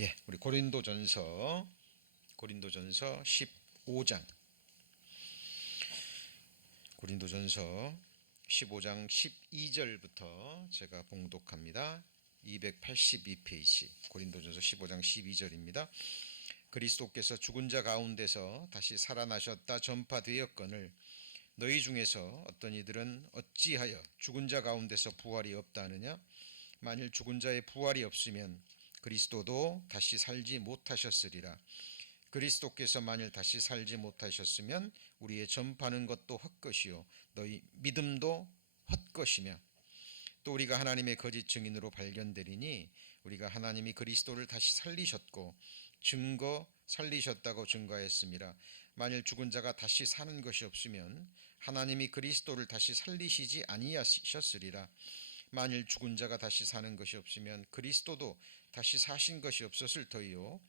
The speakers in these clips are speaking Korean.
예, 우리 고린도전서 15장 고린도전서 15장 12절부터 제가 봉독합니다. 282페이지 고린도전서 15장 12절입니다. 그리스도께서 죽은 자 가운데서 다시 살아나셨다 전파되었거늘 너희 중에서 어떤 이들은 어찌하여 죽은 자 가운데서 부활이 없다 하느냐? 만일 죽은 자의 부활이 없으면 그리스도도 다시 살지 못하셨으리라. 그리스도께서 만일 다시 살지 못하셨으면 우리의 전파는 것도 헛것이요 너희 믿음도 헛것이며 또 우리가 하나님의 거짓 증인으로 발견되리니 우리가 하나님이 그리스도를 다시 살리셨고 살리셨다고 증거했습니다. 만일 죽은 자가 다시 사는 것이 없으면 하나님이 그리스도를 다시 살리시지 아니하셨으리라. 만일 죽은 자가 다시 사는 것이 없으면 그리스도도 다시 사신 것이 없었을 터이요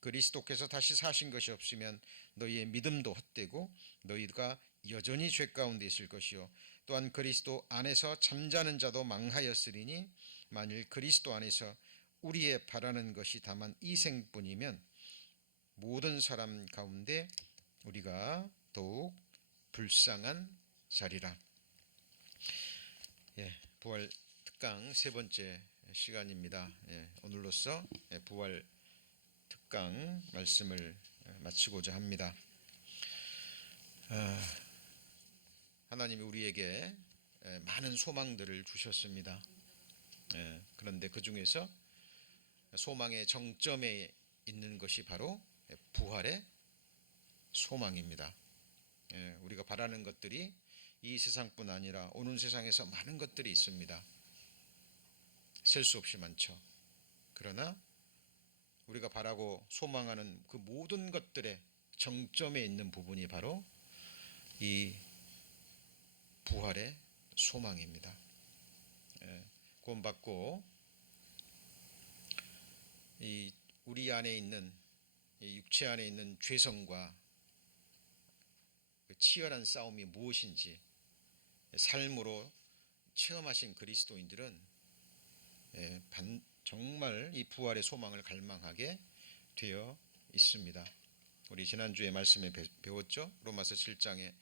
그리스도께서 다시 사신 것이 없으면 너희의 믿음도 헛되고 너희가 여전히 죄 가운데 있을 것이요 또한 그리스도 안에서 잠자는 자도 망하였으리니 만일 그리스도 안에서 우리의 바라는 것이 다만 이 생뿐이면 모든 사람 가운데 우리가 더욱 불쌍한 자리라. 부활 특강 세 번째 시간입니다. 오늘로써 부활 특강 말씀을 마치고자 합니다. 하나님이 우리에게 많은 소망들을 주셨습니다. 그런데 그 중에서 소망의 정점에 있는 것이 바로 부활의 소망입니다. 우리가 바라는 것들이 이 세상뿐 아니라 오는 세상에서 많은 것들이 있습니다. 셀 수 없이 많죠. 그러나 우리가 바라고 소망하는 그 모든 것들의 정점에 있는 부분이 바로 이 부활의 소망입니다. 구원받고 이 우리 안에 있는 이 육체 안에 있는 죄성과 그 치열한 싸움이 무엇인지 삶으로 체험하신 그리스도인들은 정말 이 부활의 소망을 갈망하게 되어 있습니다. 우리 지난주에 말씀에 배웠죠. 로마서 7장에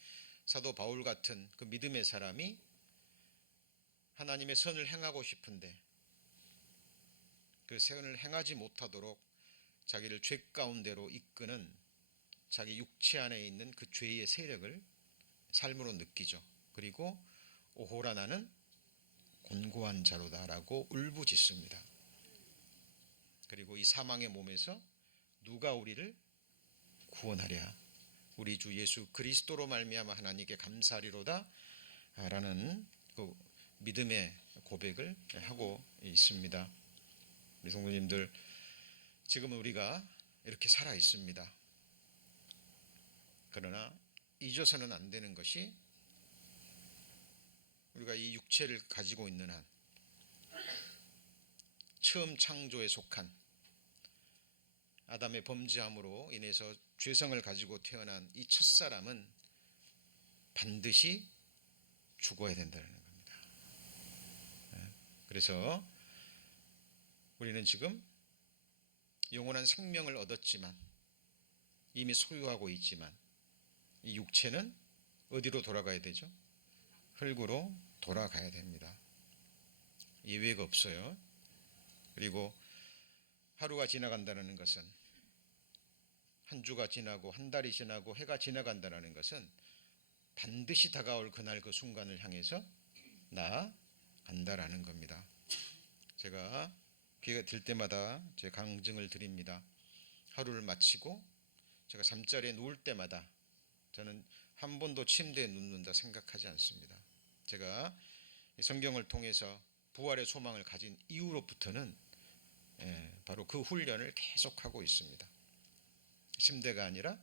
사도 바울 같은 그 믿음의 사람이 하나님의 선을 행하고 싶은데 그 선을 행하지 못하도록 자기를 죄 가운데로 이끄는 자기 육체 안에 있는 그 죄의 세력을 삶으로 느끼죠. 그리고 오호라 나는 곤고한 자로다라고 울부짖습니다. 그리고 이 사망의 몸에서 누가 우리를 구원하랴? 우리 주 예수 그리스도로 말미암아 하나님께 감사하리로다 라는 그 믿음의 고백을 하고 있습니다. 우리 성도님들, 지금 우리가 이렇게 살아 있습니다. 그러나 잊어서는 안 되는 것이 우리가 이 육체를 가지고 있는 한 처음 창조에 속한 아담의 범죄함으로 인해서 죄성을 가지고 태어난 이 첫사람은 반드시 죽어야 된다는 겁니다. 그래서 우리는 지금 영원한 생명을 얻었지만 이미 소유하고 있지만 이 육체는 어디로 돌아가야 되죠? 흙으로 돌아가야 됩니다. 예외가 없어요. 그리고 하루가 지나간다는 것은 한 주가 지나고 한 달이 지나고 해가 지나간다는 것은 반드시 다가올 그날 그 순간을 향해서 나아간다라는 겁니다. 제가 기회가 될 때마다 제 강증을 드립니다. 하루를 마치고 제가 잠자리에 누울 때마다 저는 한 번도 침대에 눕는다 생각하지 않습니다. 제가 성경을 통해서 부활의 소망을 가진 이후로부터는 바로 그 훈련을 계속하고 있습니다. 침대가 아니라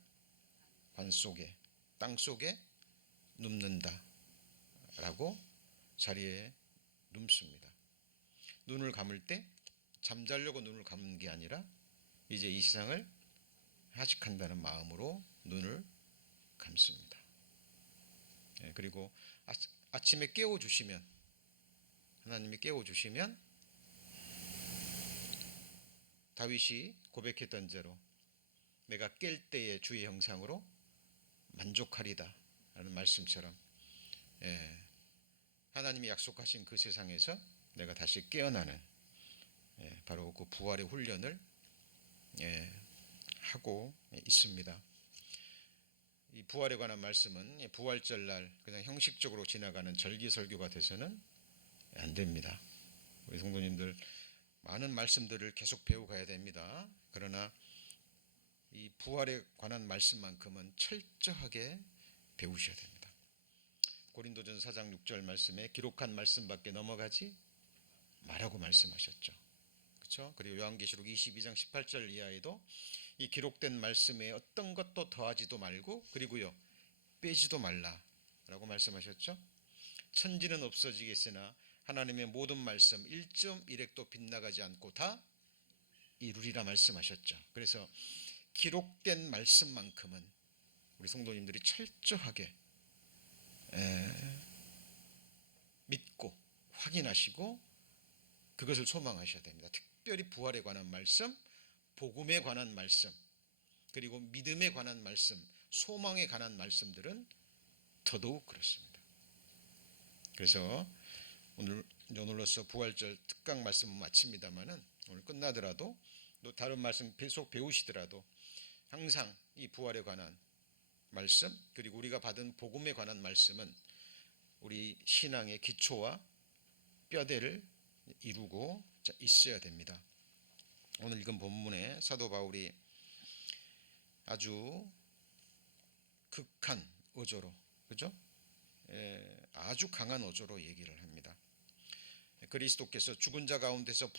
관 속에, 땅 속에 눕는다 라고 자리에 눕습니다. 눈을 감을 때 잠자려고 눈을 감는 게 아니라 이제 이 세상을 하직한다는 마음으로 눈을 감습니다. 그리고 아침에 깨워주시면, 하나님이 깨워주시면 다윗이 고백했던 대로 내가 깰 때의 주의 형상으로 만족하리다 라는 말씀처럼, 하나님이 약속하신 그 세상에서 내가 다시 깨어나는, 바로 그 부활의 훈련을 하고 있습니다. 이 부활에 관한 말씀은 부활절날 그냥 형식적으로 지나가는 절기설교가 돼서는 안 됩니다. 우리 성도님들 많은 말씀들을 계속 배워가야 됩니다. 그러나 이 부활에 관한 말씀만큼은 철저하게 배우셔야 됩니다. 고린도전서 4장 6절 말씀에 기록한 말씀밖에 넘어가지 말라고 말씀하셨죠. 그렇죠? 그리고 요한계시록 22장 18절 이하에도 이 기록된 말씀에 어떤 것도 더하지도 말고 그리고요 빼지도 말라라고 말씀하셨죠. 천지는 없어지겠으나 하나님의 모든 말씀 1.1획도 빗나가지 않고 다 이루리라 말씀하셨죠. 그래서 기록된 말씀만큼은 우리 성도님들이 철저하게 믿고 확인하시고 그것을 소망하셔야 됩니다. 특별히 부활에 관한 말씀, 복음에 관한 말씀, 그리고 믿음에 관한 말씀, 소망에 관한 말씀들은 더더욱 그렇습니다. 그래서 오늘로서 부활절 특강 말씀은 마칩니다만은 오늘 끝나더라도 또 다른 말씀 계속 배우시더라도 항상 이 부활에 관한 말씀 그리고 우리가 받은 복음에 관한 말씀은 우리 신앙의 기초와 뼈대를 이루고 있어야 됩니다. 오늘 읽은 본문에 사도 바울이 아주 극한 어조로, 그죠? 아주 강한 어조로 얘기를 합니다. 그리스도께서 죽은 자 가운데서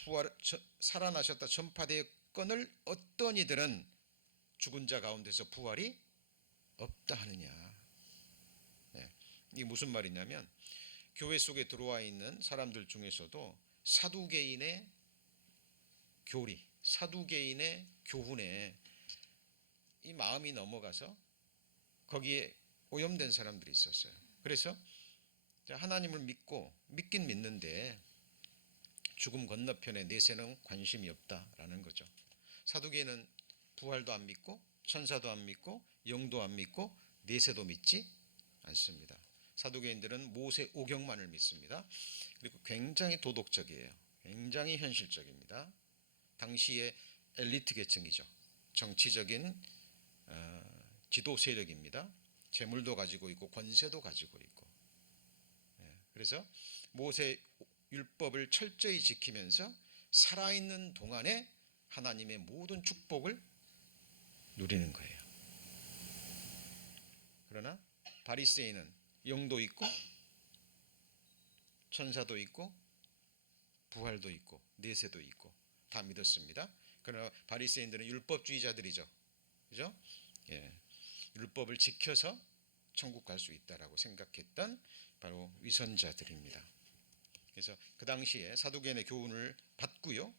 살아나셨다 전파되었거늘 어떤 이들은 죽은 자 가운데서 부활이 없다 하느냐. 이게 무슨 말이냐면 교회 속에 들어와 있는 사람들 중에서도 사두개인의 교리, 사두개인의 교훈에 이 마음이 넘어가서 거기에 오염된 사람들이 있었어요. 그래서 하나님을 믿긴 믿는데 죽음 건너편에 내세는 관심이 없다라는 거죠. 사두개인은 부활도 안 믿고 천사도 안 믿고 영도 안 믿고 내세도 믿지 않습니다. 사두개인들은 모세 오경만을 믿습니다. 그리고 굉장히 도덕적이에요. 굉장히 현실적입니다. 당시의 엘리트 계층이죠. 정치적인 지도 세력입니다. 재물도 가지고 있고 권세도 가지고 있고. 그래서 모세 율법을 철저히 지키면서 살아있는 동안에 하나님의 모든 축복을 누리는 거예요. 그러나 바리새인은 영도 있고 천사도 있고 부활도 있고 내세도 있고 다 믿었습니다. 그러나 바리새인들은 율법주의자들이죠. 그죠? 율법을 지켜서 천국 갈 수 있다라고 생각했던 바로 위선자들입니다. 그래서 그 당시에 사두개인의 교훈을 받고요.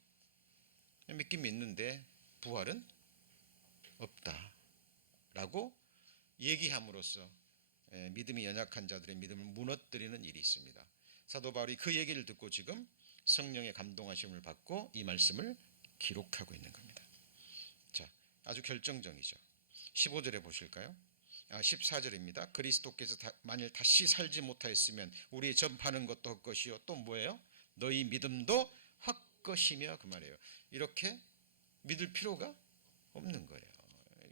믿긴 믿는데 부활은 없다라고 얘기함으로써 믿음이 연약한 자들의 믿음을 무너뜨리는 일이 있습니다. 사도 바울이 그 얘기를 듣고 지금 성령의 감동하심을 받고 이 말씀을 기록하고 있는 겁니다. 자, 아주 결정적이죠. 15절에 보실까요? 14절입니다. 그리스도께서 만일 다시 살지 못하였으면 우리 전파하는 것도 헛것이요 또 뭐예요? 너희 믿음도 헛것이며 그 말이에요. 이렇게 믿을 필요가 없는 거예요.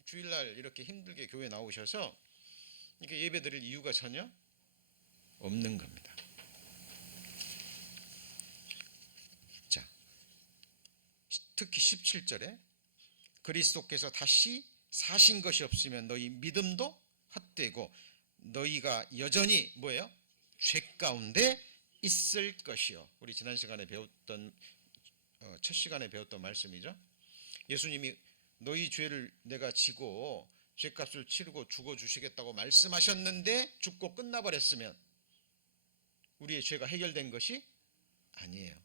주일날 이렇게 힘들게 교회 나오셔서 이렇게 예배 드릴 이유가 전혀 없는 겁니다. 자, 특히 17절에 그리스도께서 다시 사신 것이 없으면 너희 믿음도 헛되고 너희가 여전히 뭐예요? 죄 가운데 있을 것이요. 우리 지난 시간에 배웠던 첫 시간에 배웠던 말씀이죠. 예수님이 너희 죄를 내가 지고 죄값을 치르고 죽어주시겠다고 말씀하셨는데 죽고 끝나버렸으면 우리의 죄가 해결된 것이 아니에요.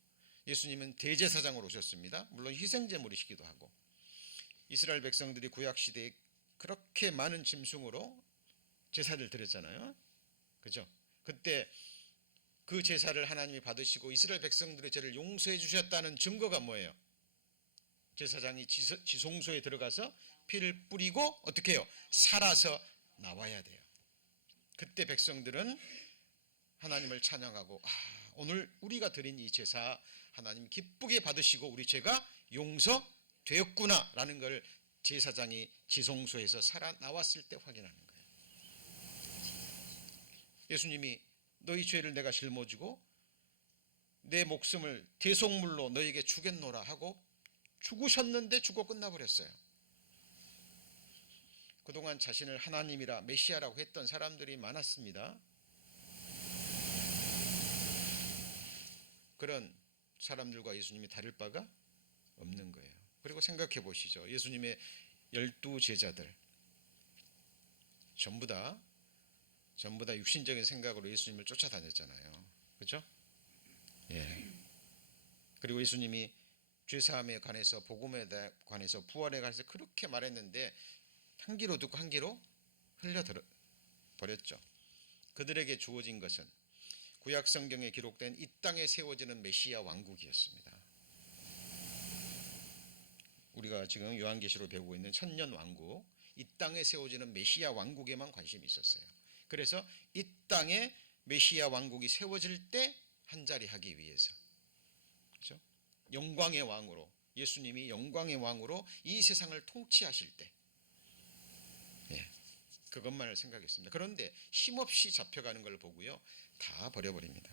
예수님은 대제사장으로 오셨습니다. 물론 희생제물이시기도 하고 이스라엘 백성들이 구약시대에 그렇게 많은 짐승으로 제사를 드렸잖아요. 그죠? 그때 그 제사를 하나님이 받으시고 이스라엘 백성들의 죄를 용서해 주셨다는 증거가 뭐예요? 제사장이 지성소에 들어가서 피를 뿌리고 어떻게 해요? 살아서 나와야 돼요. 그때 백성들은 하나님을 찬양하고 오늘 우리가 드린 이 제사 하나님 기쁘게 받으시고 우리 죄가 용서되었구나 라는 걸 제사장이 지성소에서 살아나왔을 때 확인하는 거예요. 예수님이 너희 죄를 내가 짊어지고 내 목숨을 대속물로 너에게 주겠노라 하고 죽으셨는데 죽어 끝나버렸어요. 그동안 자신을 하나님이라 메시아라고 했던 사람들이 많았습니다. 그런 사람들과 예수님이 다를 바가 없는 거예요. 그리고 생각해 보시죠. 예수님의 12제자들 전부 다 육신적인 생각으로 예수님을 쫓아다녔잖아요. 그렇죠? 예. 그리고 예수님이 죄사함에 관해서 복음에 관해서 부활에 관해서 그렇게 말했는데 한 귀로 듣고 한 귀로 흘려버렸죠. 그들에게 주어진 것은 구약 성경에 기록된 이 땅에 세워지는 메시아 왕국이었습니다. 우리가 지금 요한계시로 배우고 있는 천년 왕국, 이 땅에 세워지는 메시아 왕국에만 관심이 있었어요. 그래서 이 땅에 메시아 왕국이 세워질 때 한자리 하기 위해서, 그렇죠? 영광의 왕으로, 예수님이 영광의 왕으로 이 세상을 통치하실 때, 그것만을 생각했습니다. 그런데 힘없이 잡혀가는 걸 보고요, 다 버려버립니다.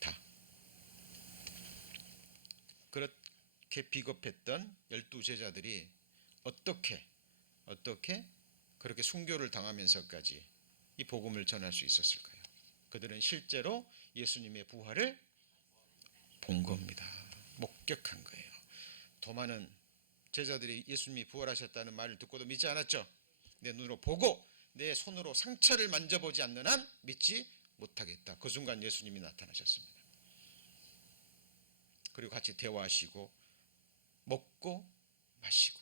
다. 그렇게 비겁했던 12제자들이 어떻게 그렇게 순교를 당하면서까지 이 복음을 전할 수 있었을까요? 그들은 실제로 예수님의 부활을 본 겁니다. 목격한 거예요. 더 많은 제자들이 예수님이 부활하셨다는 말을 듣고도 믿지 않았죠. 내 눈으로 보고 내 손으로 상처를 만져보지 않는 한 믿지 못하겠다. 그 순간 예수님이 나타나셨습니다. 그리고 같이 대화하시고 먹고 마시고,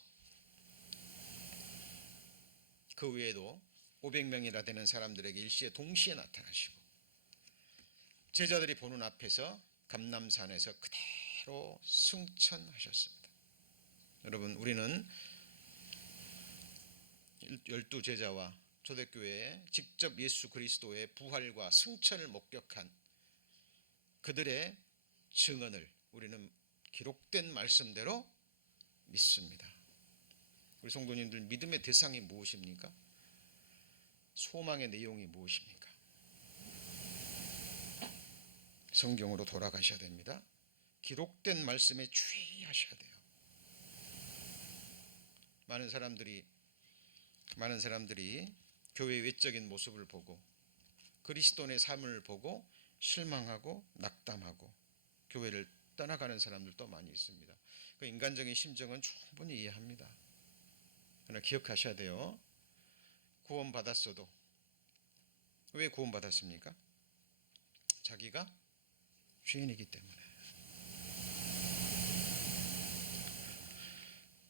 그 외에도 500명이나 되는 사람들에게 일시에 동시에 나타나시고, 제자들이 보는 앞에서 감람산에서 그대로 승천하셨습니다. 여러분, 우리는 12제자와 초대교회에 직접 예수 그리스도의 부활과 승천을 목격한 그들의 증언을 우리는 기록된 말씀대로 믿습니다. 우리 성도님들, 믿음의 대상이 무엇입니까? 소망의 내용이 무엇입니까? 성경으로 돌아가셔야 됩니다. 기록된 말씀에 주의하셔야 돼요. 많은 사람들이 교회의 외적인 모습을 보고 그리스도인의 삶을 보고 실망하고 낙담하고 교회를 떠나가는 사람들도 많이 있습니다. 그 인간적인 심정은 충분히 이해합니다. 그러나 기억하셔야 돼요. 구원받았어도 왜 구원받았습니까? 자기가 죄인이기 때문에.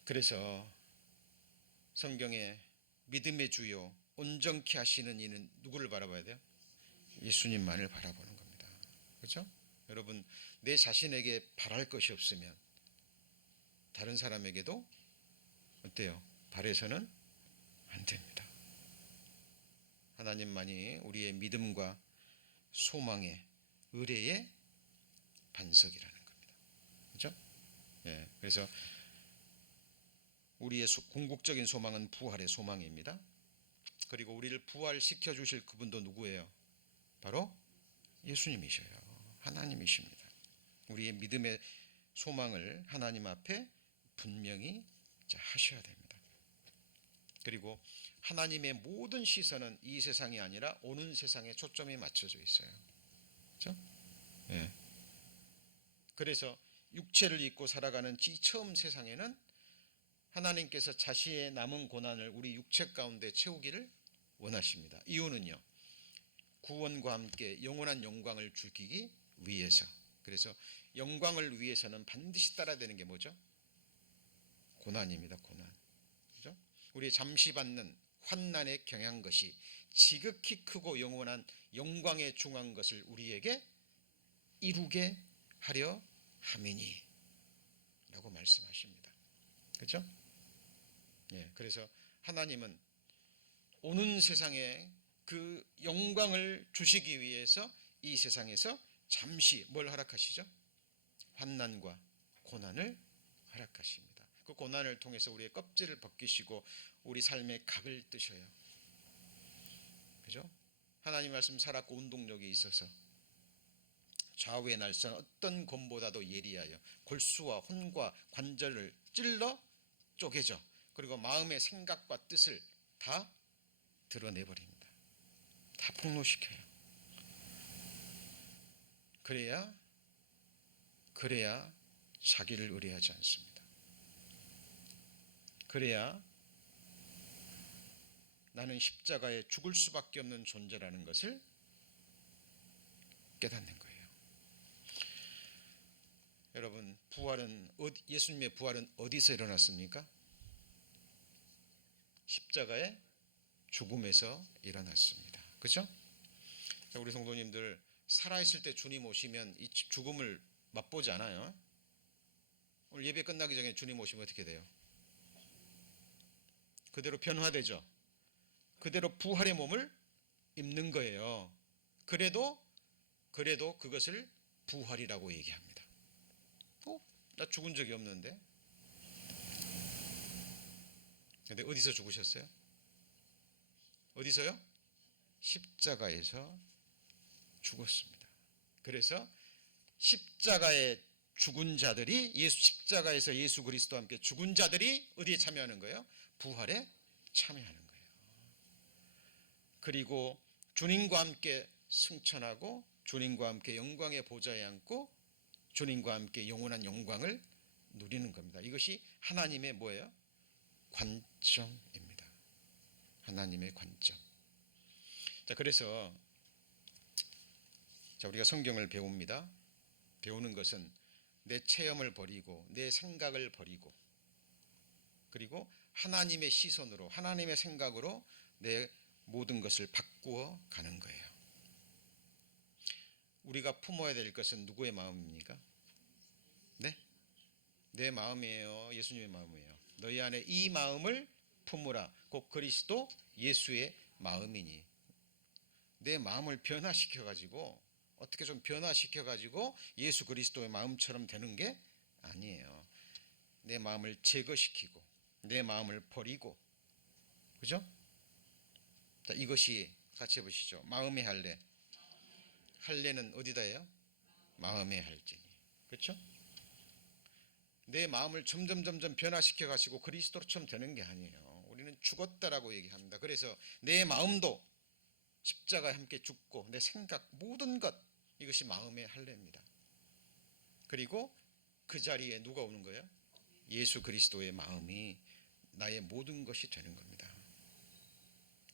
그래서 성경에 믿음의 주요 온전케 하시는 이는 누구를 바라봐야 돼요? 예수님만을 바라보는 겁니다. 그렇죠? 여러분, 내 자신에게 바랄 것이 없으면 다른 사람에게도 어때요? 바래서는 안 됩니다. 하나님만이 우리의 믿음과 소망의 의뢰의 반석이라는 겁니다. 그렇죠? 예, 그래서 우리의 궁극적인 소망은 부활의 소망입니다. 그리고 우리를 부활시켜 주실 그분도 누구예요? 바로 예수님이셔요. 하나님이십니다. 우리의 믿음의 소망을 하나님 앞에 분명히 하셔야 됩니다. 그리고 하나님의 모든 시선은 이 세상이 아니라 오는 세상에 초점이 맞춰져 있어요. 그렇죠? 예. 그래서 육체를 입고 살아가는 이 처음 세상에는 하나님께서 자신의 남은 고난을 우리 육체 가운데 채우기를 원하십니다. 이유는요, 구원과 함께 영원한 영광을 주기 위해서. 그래서 영광을 위해서는 반드시 따라야 되는 게 뭐죠? 고난입니다. 고난. 그죠? 우리 잠시 받는 환난에 경한 것이 지극히 크고 영원한 영광에 중한 것을 우리에게 이루게 하려 함이니 라고 말씀하십니다. 그렇죠? 예, 그래서 하나님은 오는 세상에 그 영광을 주시기 위해서 이 세상에서 잠시 뭘 허락하시죠? 환난과 고난을 허락하십니다. 그 고난을 통해서 우리의 껍질을 벗기시고 우리 삶의 각을 뜨셔요. 그죠? 하나님 말씀 살았고 운동력이 있어서 좌우의 날선 어떤 검보다도 예리하여 골수와 혼과 관절을 찔러 쪼개져 그리고 마음의 생각과 뜻을 다 드러내버립니다. 다 폭로시켜요. 그래야 자기를 의뢰하지 않습니다. 그래야 나는 십자가에 죽을 수밖에 없는 존재라는 것을 깨닫는 거예요. 여러분, 예수님의 부활은 어디서 일어났습니까? 십자가의 죽음에서 일어났습니다. 그렇죠? 우리 성도님들 살아있을 때 주님 오시면 이 죽음을 맛보지 않아요. 오늘 예배 끝나기 전에 주님 오시면 어떻게 돼요? 그대로 변화되죠. 그대로 부활의 몸을 입는 거예요. 그래도 그것을 부활이라고 얘기합니다. 나 죽은 적이 없는데. 근데 어디서 죽으셨어요? 어디서요? 십자가에서 죽었습니다. 그래서 십자가에 죽은 자들이 십자가에서 예수 그리스도와 함께 죽은 자들이 어디에 참여하는 거예요? 부활에 참여하는 거예요. 그리고 주님과 함께 승천하고 주님과 함께 영광의 보좌에 앉고 주님과 함께 영원한 영광을 누리는 겁니다. 이것이 하나님의 뭐예요? 관점입니다. 하나님의 관점. 자, 그래서 우리가 성경을 배웁니다. 배우는 것은 내 체험을 버리고 내 생각을 버리고 그리고 하나님의 시선으로 하나님의 생각으로 내 모든 것을 바꾸어 가는 거예요. 우리가 품어야 될 것은 누구의 마음입니까? 네? 내 마음이에요. 예수님의 마음이에요. 너희 안에 이 마음을 품으라. 곧 그리스도 예수의 마음이니. 내 마음을 변화시켜가지고 어떻게 좀 변화시켜가지고 예수 그리스도의 마음처럼 되는 게 아니에요. 내 마음을 제거시키고 내 마음을 버리고, 그죠? 자, 이것이 같이 해보시죠. 마음의 할례. 할례는 어디다 해요? 마음의 할지니. 그렇죠? 내 마음을 점점 변화시켜 가시고 그리스도처럼 되는 게 아니에요. 우리는 죽었다라고 얘기합니다. 그래서 내 마음도 십자가에 함께 죽고 내 생각 모든 것 이것이 마음의 할례입니다. 그리고 그 자리에 누가 오는 거예요? 예수 그리스도의 마음이 나의 모든 것이 되는 겁니다.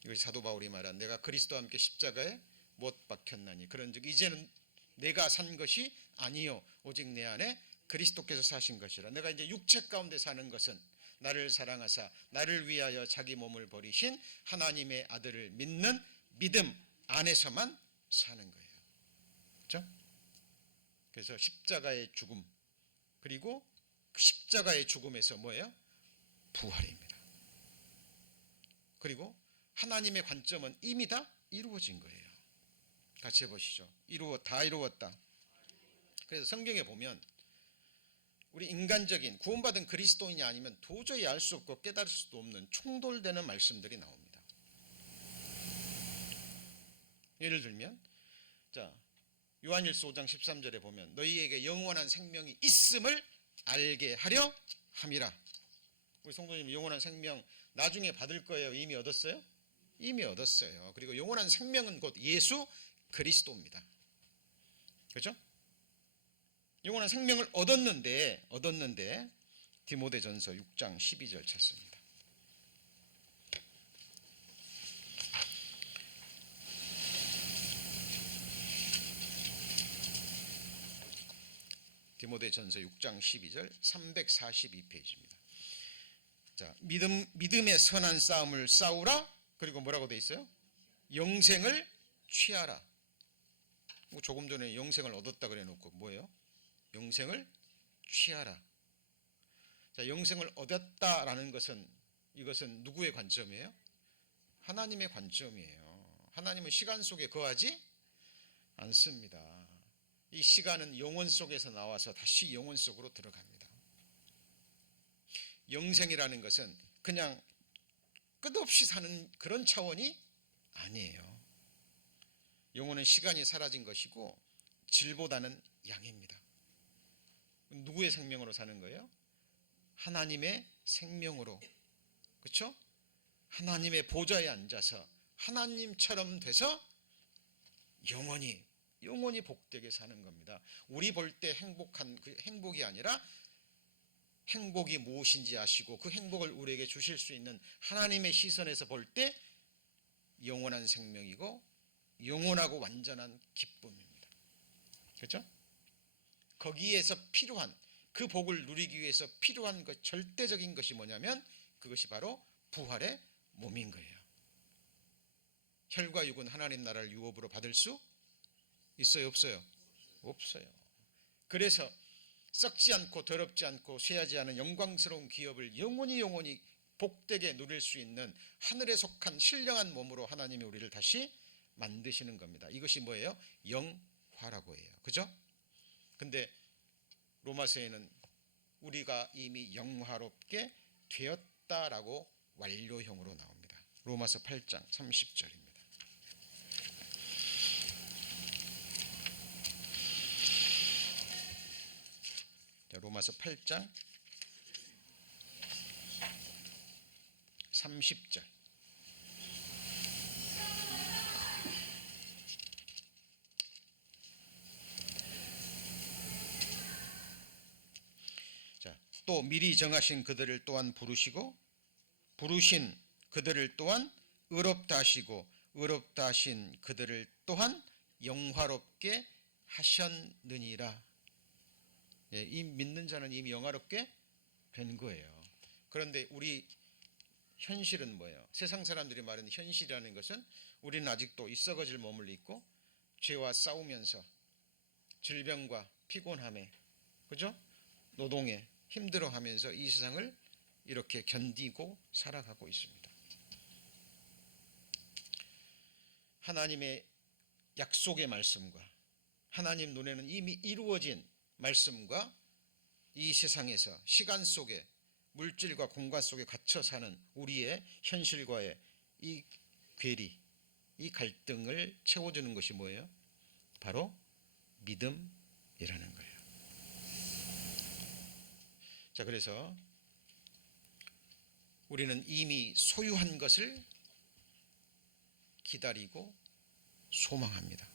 이것이 사도 바울이 말한 내가 그리스도와 함께 십자가에 못 박혔나니 그런즉 이제는 내가 산 것이 아니요 오직 내 안에 그리스도께서 사신 것이라. 내가 이제 육체 가운데 사는 것은 나를 사랑하사 나를 위하여 자기 몸을 버리신 하나님의 아들을 믿는 믿음 안에서만 사는 거예요. 그렇죠? 그래서 십자가의 죽음 그리고 그 십자가의 죽음에서 뭐예요? 부활입니다. 그리고 하나님의 관점은 이미 다 이루어진 거예요. 같이 해보시죠. 다 이루었다. 그래서 성경에 보면 우리 인간적인 구원받은 그리스도인이 아니면 도저히 알 수 없고 깨달을 수도 없는 충돌되는 말씀들이 나옵니다. 예를 들면 자 요한일서 5장 13절에 보면 너희에게 영원한 생명이 있음을 알게 하려 함이라. 우리 성도님 영원한 생명 나중에 받을 거예요? 이미 얻었어요? 이미 얻었어요. 그리고 영원한 생명은 곧 예수 그리스도입니다. 그렇죠? 영원한 생명을 얻었는데 디모데전서 6장 12절 찾습니다. 디모데전서 6장 12절 342페이지입니다. 자, 믿음의 선한 싸움을 싸우라. 그리고 뭐라고 돼 있어요? 영생을 취하라. 조금 전에 영생을 얻었다 그래 놓고 뭐예요? 영생을 취하라. 자, 영생을 얻었다라는 것은 이것은 누구의 관점이에요? 하나님의 관점이에요. 하나님은 시간 속에 거하지 않습니다. 이 시간은 영혼 속에서 나와서 다시 영혼 속으로 들어갑니다. 영생이라는 것은 그냥 끝없이 사는 그런 차원이 아니에요. 영혼은 시간이 사라진 것이고 질보다는 양입니다. 누구의 생명으로 사는 거예요? 하나님의 생명으로. 그렇죠? 하나님의 보좌에 앉아서 하나님처럼 돼서 영원히 복되게 사는 겁니다. 우리 볼 때 행복한 그 행복이 아니라 행복이 무엇인지 아시고 그 행복을 우리에게 주실 수 있는 하나님의 시선에서 볼 때 영원한 생명이고 영원하고 완전한 기쁨입니다. 그렇죠? 거기에서 필요한 그 복을 누리기 위해서 필요한 것, 절대적인 것이 뭐냐면 그것이 바로 부활의 몸인 거예요. 혈과 육은 하나님 나라를 유업으로 받을 수 있어요, 없어요? 없어요. 그래서 썩지 않고 더럽지 않고 쇠하지 않은 영광스러운 기업을 영원히 복되게 누릴 수 있는 하늘에 속한 신령한 몸으로 하나님이 우리를 다시 만드시는 겁니다. 이것이 뭐예요? 영화라고 해요. 그죠? 근데 로마서에는 우리가 이미 영화롭게 되었다라고 완료형으로 나옵니다. 로마서 8장 30절입니다. 자, 로마서 8장 30절. 자, 또 미리 정하신 그들을 또한 부르시고 부르신 그들을 또한 의롭다 하시고 의롭다 하신 그들을 또한 영화롭게 하셨느니라. 예, 이 믿는 자는 이미 영화롭게 된 거예요. 그런데 우리 현실은 뭐예요? 세상 사람들이 말하는 현실이라는 것은 우리는 아직도 이 썩어질 몸을 입고 죄와 싸우면서 질병과 피곤함에, 그죠? 노동에 힘들어하면서 이 세상을 이렇게 견디고 살아가고 있습니다. 하나님의 약속의 말씀과 하나님 눈에는 이미 이루어진 말씀과 이 세상에서 시간 속에 물질과 공간 속에 갇혀 사는 우리의 현실과의 이 괴리, 이 갈등을 채워주는 것이 뭐예요? 바로 믿음이라는 거예요. 자, 그래서 우리는 이미 소유한 것을 기다리고 소망합니다.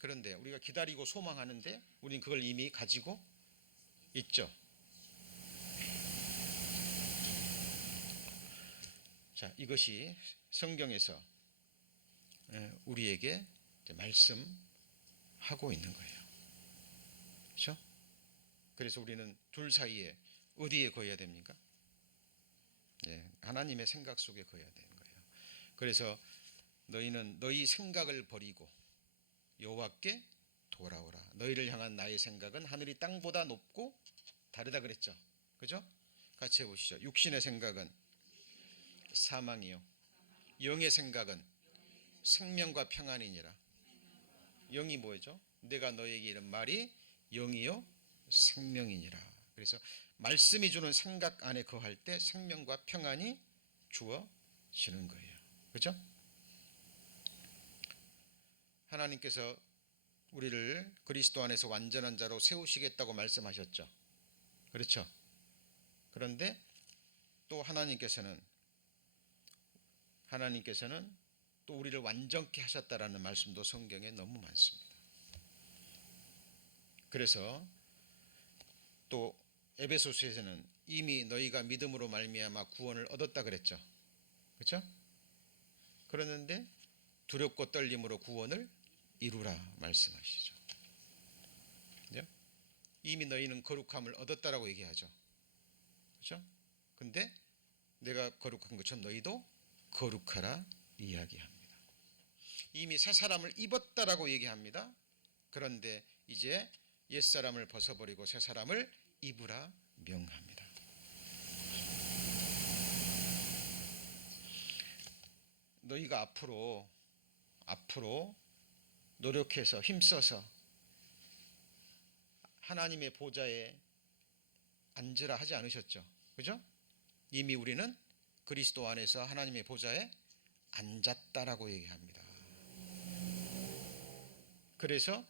그런데 우리가 기다리고 소망하는데 우리는 그걸 이미 가지고 있죠. 자, 이것이 성경에서 우리에게 말씀하고 있는 거예요. 그렇죠? 그래서 우리는 둘 사이에 어디에 거해야 됩니까? 예, 하나님의 생각 속에 거해야 되는 거예요. 그래서 너희는 너희 생각을 버리고 여호와께 돌아오라. 너희를 향한 나의 생각은 하늘이 땅보다 높고 다르다 그랬죠. 그죠? 같이 해보시죠. 육신의 생각은 사망이요, 영의 생각은 생명과 평안이니라. 영이 뭐죠? 내가 너에게 이른 말이 영이요 생명이니라. 그래서 말씀이 주는 생각 안에 거할 때 생명과 평안이 주어지는 거예요. 그렇죠? 하나님께서 우리를 그리스도 안에서 완전한 자로 세우시겠다고 말씀하셨죠. 그렇죠? 그런데 또 하나님께서는 또 우리를 완전케 하셨다라는 말씀도 성경에 너무 많습니다. 그래서 또 에베소서에서는 이미 너희가 믿음으로 말미암아 구원을 얻었다 그랬죠. 그렇죠? 그러는데 두렵고 떨림으로 구원을 이루라 말씀하시죠. 그렇죠? 이미 너희는 거룩함을 얻었다라고 얘기하죠. 그렇죠? 근데 내가 거룩한 것처럼 너희도 거룩하라 이야기합니다. 이미 새 사람을 입었다라고 얘기합니다. 그런데 이제 옛사람을 벗어버리고 새 사람을 입으라 명합니다. 너희가 앞으로 노력해서 힘써서 하나님의 보좌에 앉으라 하지 않으셨죠? 그죠? 이미 우리는 그리스도 안에서 하나님의 보좌에 앉았다라고 얘기합니다. 그래서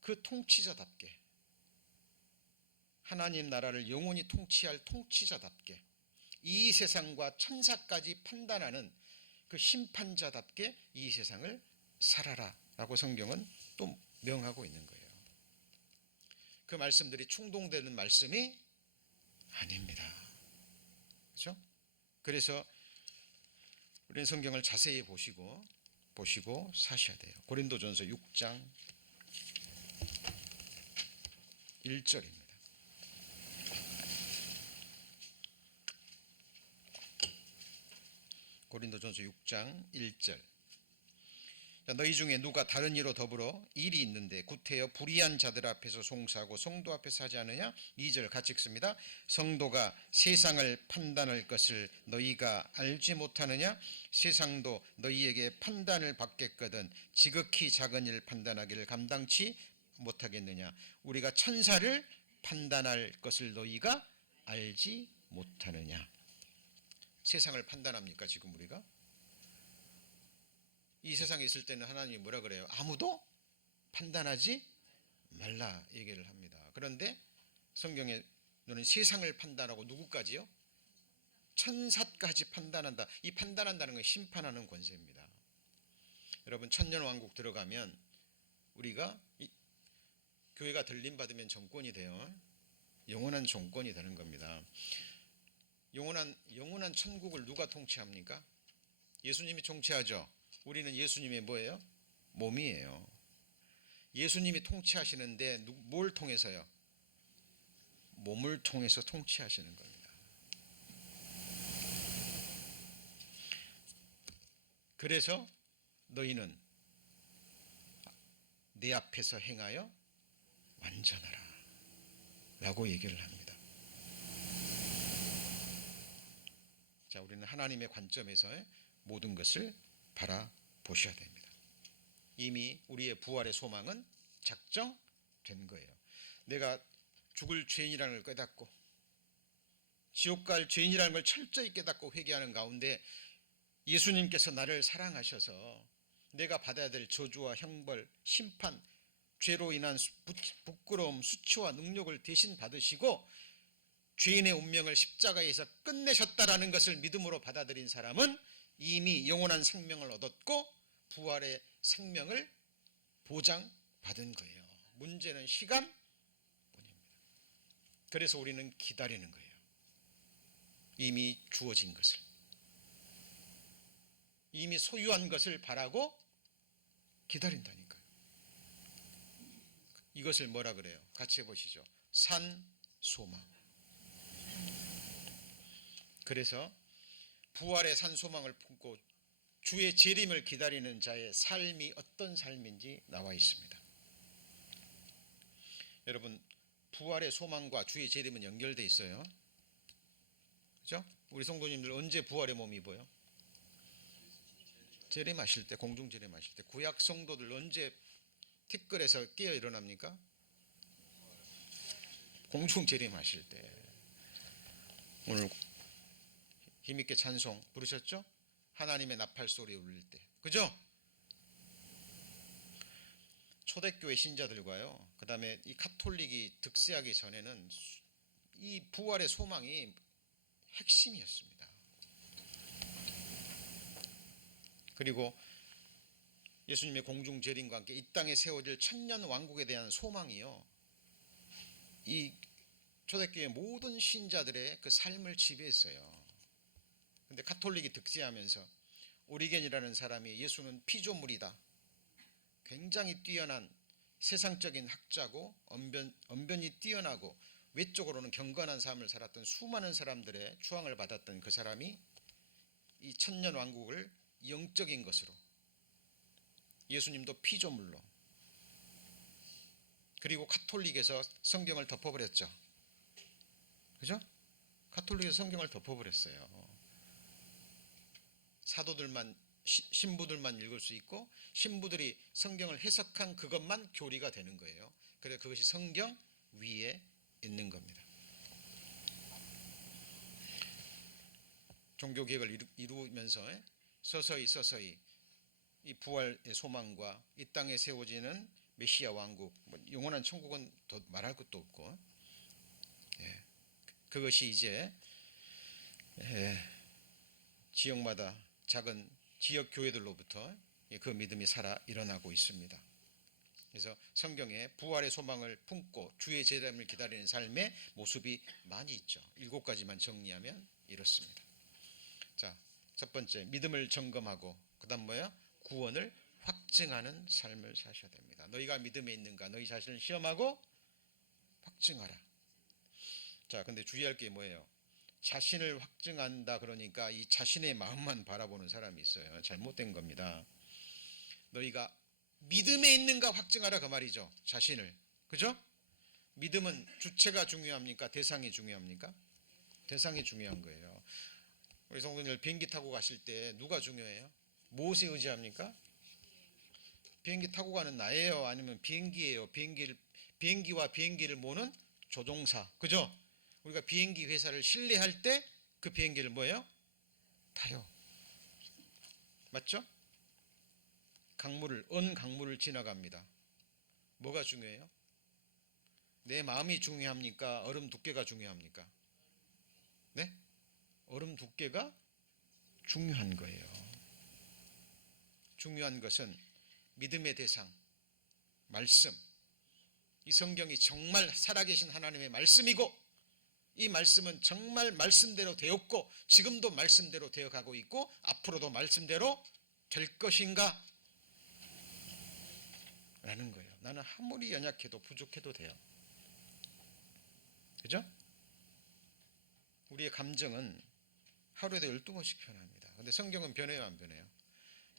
그 통치자답게, 하나님 나라를 영원히 통치할 통치자답게, 이 세상과 천사까지 판단하는 그 심판자답게 이 세상을 살아라 라고 성경은 또 명하고 있는 거예요. 그 말씀들이 충동되는 말씀이 아닙니다. 그렇죠? 그래서 우리는 성경을 자세히 보시고 사셔야 돼요. 고린도전서 6장 1절입니다. 고린도전서 6장 1절. 너희 중에 누가 다른 이로 더불어 일이 있는데 구태여 불의한 자들 앞에서 송사하고 성도 앞에서 하지 않느냐? 2절 같이 읽습니다. 성도가 세상을 판단할 것을 너희가 알지 못하느냐? 세상도 너희에게 판단을 받겠거든 지극히 작은 일 판단하기를 감당치 못하겠느냐? 우리가 천사를 판단할 것을 너희가 알지 못하느냐? 세상을 판단합니까 지금 우리가? 이 세상에 있을 때는 하나님이 뭐라 그래요? 아무도 판단하지 말라 얘기를 합니다. 그런데 성경에 너는 세상을 판단하고 누구까지요? 천사까지 판단한다. 이 판단한다는 건 심판하는 권세입니다. 여러분 천년왕국 들어가면 우리가 교회가 들림받으면 정권이 돼요. 영원한 정권이 되는 겁니다. 영원한 천국을 누가 통치합니까? 예수님이 통치하죠. 우리는 예수님의 뭐예요? 몸이에요. 예수님이 통치하시는데 뭘 통해서요? 몸을 통해서 통치하시는 겁니다. 그래서 너희는 내 앞에서 행하여 완전하라 라고 얘기를 합니다. 자, 우리는 하나님의 관점에서 모든 것을 바라보셔야 됩니다. 이미 우리의 부활의 소망은 작정된 거예요. 내가 죽을 죄인이라는 걸 깨닫고 지옥 갈 죄인이라는 걸 철저히 깨닫고 회개하는 가운데 예수님께서 나를 사랑하셔서 내가 받아야 될 저주와 형벌, 심판, 죄로 인한 부끄러움, 수치와 능력을 대신 받으시고 죄인의 운명을 십자가에서 끝내셨다라는 것을 믿음으로 받아들인 사람은 이미 영원한 생명을 얻었고 부활의 생명을 보장받은 거예요. 문제는 시간뿐입니다. 그래서 우리는 기다리는 거예요. 이미 주어진 것을, 이미 소유한 것을 바라고 기다린다니까요. 이것을 뭐라 그래요? 같이 해보시죠. 산소망. 그래서 부활의 산소망을 품고 주의 재림을 기다리는 자의 삶이 어떤 삶인지 나와 있습니다. 여러분, 부활의 소망과 주의 재림은 연결되어 있어요. 그렇죠? 우리 성도님들 언제 부활의 몸이 입어요? 재림하실 때, 공중 재림하실 때. 구약 성도들 언제 티끌에서 깨어 일어납니까? 공중 재림하실 때. 오늘 힘있게 찬송 부르셨죠? 하나님의 나팔 소리 울릴 때. 그죠? 초대교회 신자들과요, 그 다음에 이 가톨릭이 득세하기 전에는 이 부활의 소망이 핵심이었습니다. 그리고 예수님의 공중 재림과 함께 이 땅에 세워질 천년 왕국에 대한 소망이요, 이 초대교회 모든 신자들의 그 삶을 지배했어요. 근데 가톨릭이 득세하면서 오리겐이라는 사람이 예수는 피조물이다, 굉장히 뛰어난 세상적인 학자고 언변이 뛰어나고 외적으로는 경건한 삶을 살았던 수많은 사람들의 추앙을 받았던 그 사람이 이 천년 왕국을 영적인 것으로, 예수님도 피조물로, 그리고 가톨릭에서 성경을 덮어버렸죠. 그죠? 가톨릭에서 성경을 덮어버렸어요. 사도들만, 신부들만 읽을 수 있고 신부들이 성경을 해석한 그것만 교리가 되는 거예요. 그래서 그것이 성경 위에 있는 겁니다. 종교개혁을 이루면서 서서히 이 부활의 소망과 이 땅에 세워지는 메시아 왕국, 영원한 천국은 더 말할 것도 없고, 그것이 이제 지역마다 작은 지역 교회들로부터 그 믿음이 살아 일어나고 있습니다. 그래서 성경에 부활의 소망을 품고 주의 재림을 기다리는 삶의 모습이 많이 있죠. 7가지만 정리하면 이렇습니다. 자, 첫 번째, 믿음을 점검하고, 그 다음 뭐야? 구원을 확증하는 삶을 사셔야 됩니다. 너희가 믿음에 있는가? 너희 자신을 시험하고 확증하라. 자, 근데 주의할 게 뭐예요? 자신을 확증한다 그러니까 이 자신의 마음만 바라보는 사람이 있어요. 잘못된 겁니다. 너희가 믿음에 있는가 확증하라 그 말이죠. 자신을. 그죠? 믿음은 주체가 중요합니까? 대상이 중요합니까? 대상이 중요한 거예요. 우리 성도님들 비행기 타고 가실 때 누가 중요해요? 무엇에 의지합니까? 비행기 타고 가는 나예요? 아니면 비행기예요? 비행기와 비행기를 모는 조종사. 그죠? 우리가 비행기 회사를 신뢰할 때 그 비행기를 뭐예요? 타요. 맞죠? 강물을 지나갑니다. 뭐가 중요해요? 내 마음이 중요합니까? 얼음 두께가 중요합니까? 네? 얼음 두께가 중요한 거예요. 중요한 것은 믿음의 대상, 말씀. 이 성경이 정말 살아계신 하나님의 말씀이고, 이 말씀은 정말 말씀대로 되었고 지금도 말씀대로 되어가고 있고 앞으로도 말씀대로 될 것인가? 라는 거예요. 나는 아무리 연약해도 부족해도 돼요. 그죠? 우리의 감정은 하루에도 12번씩 변합니다. 근데 성경은 변해요, 안 변해요?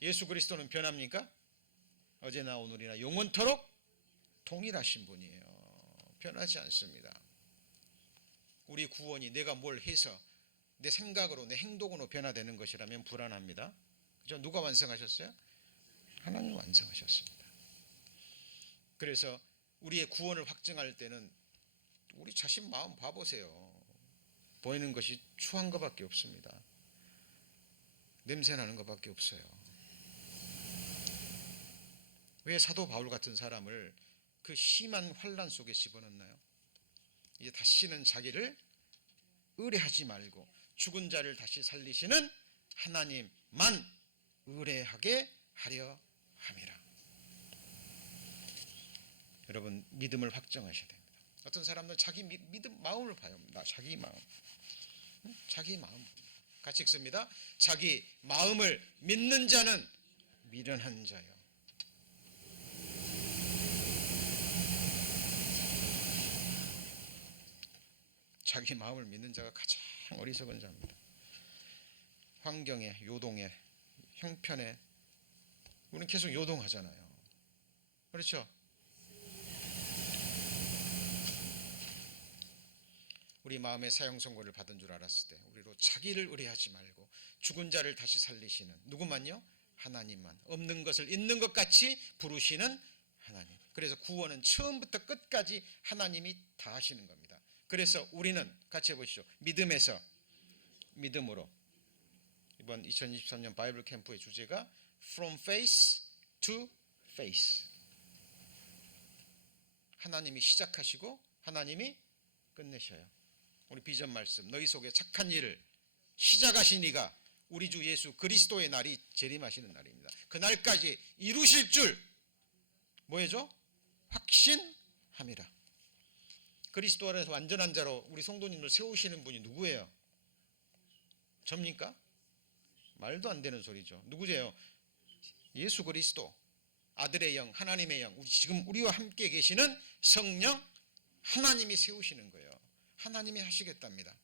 예수 그리스도는 변합니까? 어제나 오늘이나 영원토록 동일하신 분이에요. 변하지 않습니다. 우리 구원이 내가 뭘 해서 내 생각으로 내 행동으로 변화되는 것이라면 불안합니다. 그죠? 누가 완성하셨어요? 하나님 완성하셨습니다. 그래서 우리의 구원을 확증할 때는 우리 자신 마음 봐보세요. 보이는 것이 추한 것밖에 없습니다. 냄새나는 것밖에 없어요. 왜 사도 바울 같은 사람을 그 심한 환난 속에 집어넣나요? 이제 다시는 자기를 의뢰하지 말고 죽은 자를 다시 살리시는 하나님만 의뢰하게 하려 함이라. 여러분, 믿음을 확정하셔야 됩니다. 어떤 사람들은 자기 믿음 마음을 봐요. 자기 마음. 자기 마음. 같이 읽습니다. 자기 마음을 믿는 자는 미련한 자요. 자기 마음을 믿는 자가 가장 어리석은 자입니다. 환경에, 요동에, 형편에 우리는 계속 요동하잖아요. 그렇죠? 우리 마음의 사형 선고를 받은 줄 알았을 때 우리로 자기를 의뢰하지 말고 죽은 자를 다시 살리시는 누구만요? 하나님만. 없는 것을 있는 것 같이 부르시는 하나님. 그래서 구원은 처음부터 끝까지 하나님이 다 하시는 겁니다. 그래서 우리는 같이 해보시죠. 믿음에서 믿음으로. 이번 2023년 바이블 캠프의 주제가 From Faith to Faith. 하나님이 시작하시고 하나님이 끝내셔요. 우리 비전 말씀, 너희 속에 착한 일을 시작하신 이가 우리 주 예수 그리스도의 날이 재림하시는 날입니다. 그날까지 이루실 줄 뭐해줘? 확신함이라. 그리스도 안에서 완전한 자로 우리 성도님을 세우시는 분이 누구예요? 접니까? 말도 안 되는 소리죠. 누구세요? 예수 그리스도, 아들의 영, 하나님의 영, 지금 우리와 함께 계시는 성령 하나님이 세우시는 거예요. 하나님이 하시겠답니다.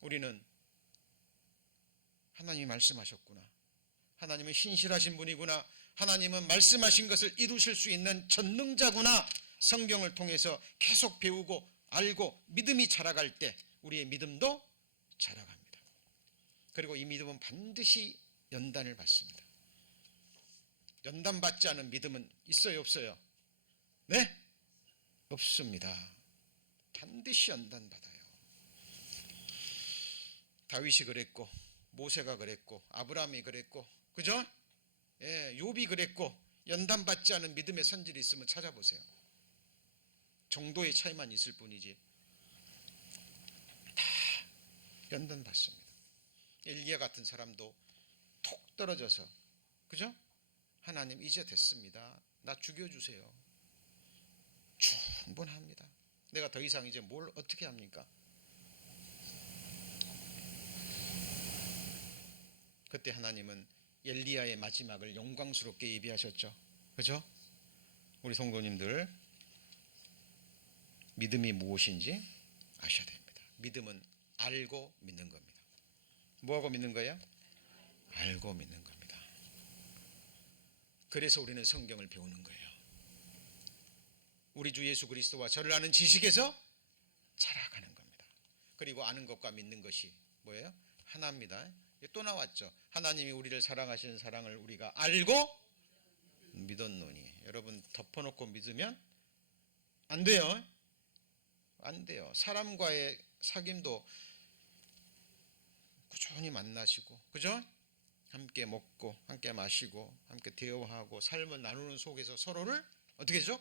우리는 하나님이 말씀하셨구나. 하나님은 신실하신 분이구나. 하나님은 말씀하신 것을 이루실 수 있는 전능자구나 성경을 통해서 계속 배우고 알고 믿음이 자라갈 때 우리의 믿음도 자라갑니다. 그리고 이 믿음은 반드시 연단을 받습니다. 연단받지 않은 믿음은 있어요, 없어요? 네? 없습니다. 반드시 연단받아요. 다윗이 그랬고, 모세가 그랬고, 아브라함이 그랬고, 그죠? 예, 욥이 그랬고, 연단받지 않은 믿음의 선질이 있으면 찾아보세요. 정도의 차이만 있을 뿐이지 다 연단받습니다. 엘리야 같은 사람도 톡 떨어져서, 그죠? 하나님 이제 됐습니다. 나 죽여주세요. 충분합니다. 내가 더 이상 이제 뭘 어떻게 합니까? 그때 하나님은 엘리야의 마지막을 영광스럽게 예비하셨죠. 그죠? 우리 성도님들 믿음이 무엇인지 아셔야 됩니다. 믿음은 알고 믿는 겁니다. 뭐하고 믿는 거예요? 알고 믿는 겁니다. 그래서 우리는 성경을 배우는 거예요. 우리 주 예수 그리스도와 저를 아는 지식에서 자라가는 겁니다. 그리고 아는 것과 믿는 것이 뭐예요? 하나입니다. 또 나왔죠. 하나님이 우리를 사랑하시는 사랑을 우리가 알고 믿었노니. 여러분 덮어놓고 믿으면 안 돼요. 안 돼요. 사람과의 사귐도 꾸준히 만나시고, 그죠? 함께 먹고 함께 마시고 함께 대화하고 삶을 나누는 속에서 서로를 어떻게 하죠?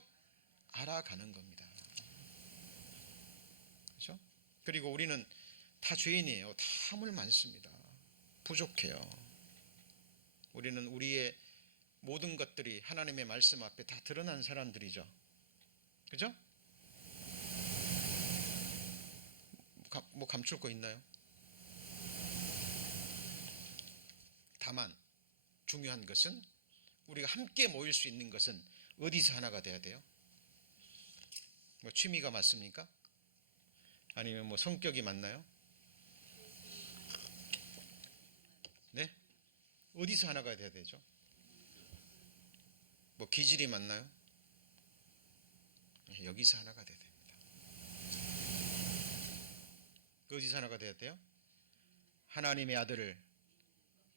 알아가는 겁니다. 그렇죠? 그리고 우리는 다 죄인이에요. 다 허물 많습니다. 부족해요. 우리는 우리의 모든 것들이 하나님의 말씀 앞에 다 드러난 사람들이죠. 그죠? 뭐 감출 거 있나요? 다만 중요한 것은 우리가 함께 모일 수 있는 것은 어디서 하나가 돼야 돼요? 뭐 취미가 맞습니까? 아니면 뭐 성격이 맞나요? 네? 어디서 하나가 돼야 되죠? 뭐 기질이 맞나요? 여기서 하나가 돼야 됩니다. 어디서 하나가 돼야 돼요? 하나님의 아들을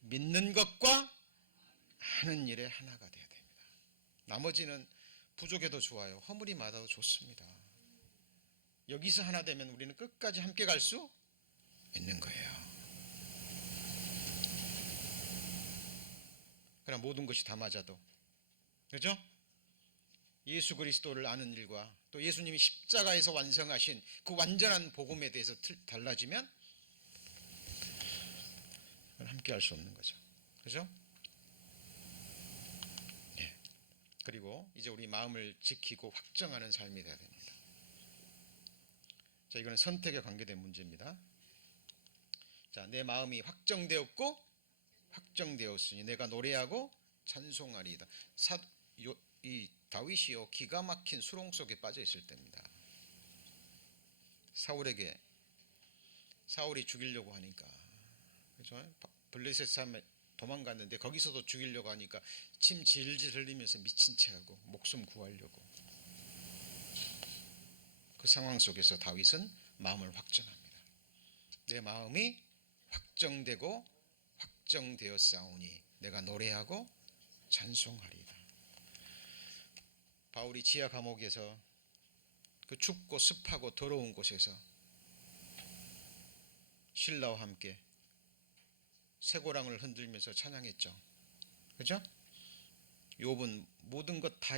믿는 것과 하는 일에 하나가 돼야 됩니다. 나머지는 부족해도 좋아요. 허물이 많아도 좋습니다. 여기서 하나 되면 우리는 끝까지 함께 갈 수 있는 거예요. 그러나 모든 것이 다 맞아도, 그렇죠? 예수 그리스도를 아는 일과 또 예수님이 십자가에서 완성하신 그 완전한 복음에 대해서 달라지면 함께 할 수 없는 거죠. 그렇죠? 예. 그리고 이제 우리 마음을 지키고 확정하는 삶이 되어야 됩니다. 자, 이거는 선택에 관계된 문제입니다. 자, 내 마음이 확정되었고 확정되었으니 내가 노래하고 찬송하리이다. 이 다윗이요 기가 막힌 수렁 속에 빠져 있을 때입니다. 사울이 죽이려고 하니까, 그렇죠? 블레셋 사람에 도망갔는데 거기서도 죽이려고 하니까 침 질질 흘리면서 미친 체하고 목숨 구하려고. 그 상황 속에서 다윗은 마음을 확정합니다. 내 마음이 확정되고 확정되었사오니 내가 노래하고 찬송하리이다. 바울이 지하 감옥에서 그 춥고 습하고 더러운 곳에서 신라와 함께 쇠고랑을 흔들면서 찬양했죠. 그죠? 욥은 모든 것 다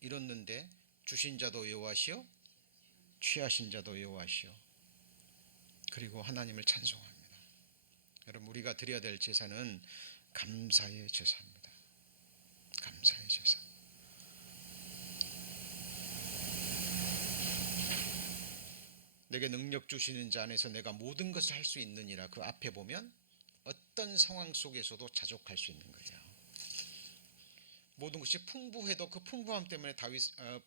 잃었는데 주신 자도 여호와시요 취하신 자도 여호와시요. 그리고 하나님을 찬송합니다. 여러분 우리가 드려야 될 제사는 감사의 제사입니다. 감사의 제사. 내게 능력 주시는 자 안에서 내가 모든 것을 할 수 있느니라. 그 앞에 보면 어떤 상황 속에서도 자족할 수 있는 거예요. 모든 것이 풍부해도 그 풍부함 때문에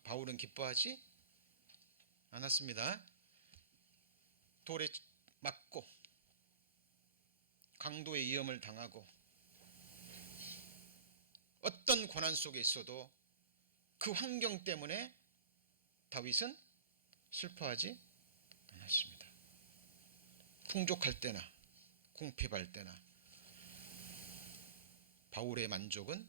바울은 기뻐하지 않았습니다. 돌에 맞고 강도의 위험을 당하고 어떤 고난 속에 있어도 그 환경 때문에 다윗은 슬퍼하지 않았습니다. 풍족할 때나 궁핍할 때나 바울의 만족은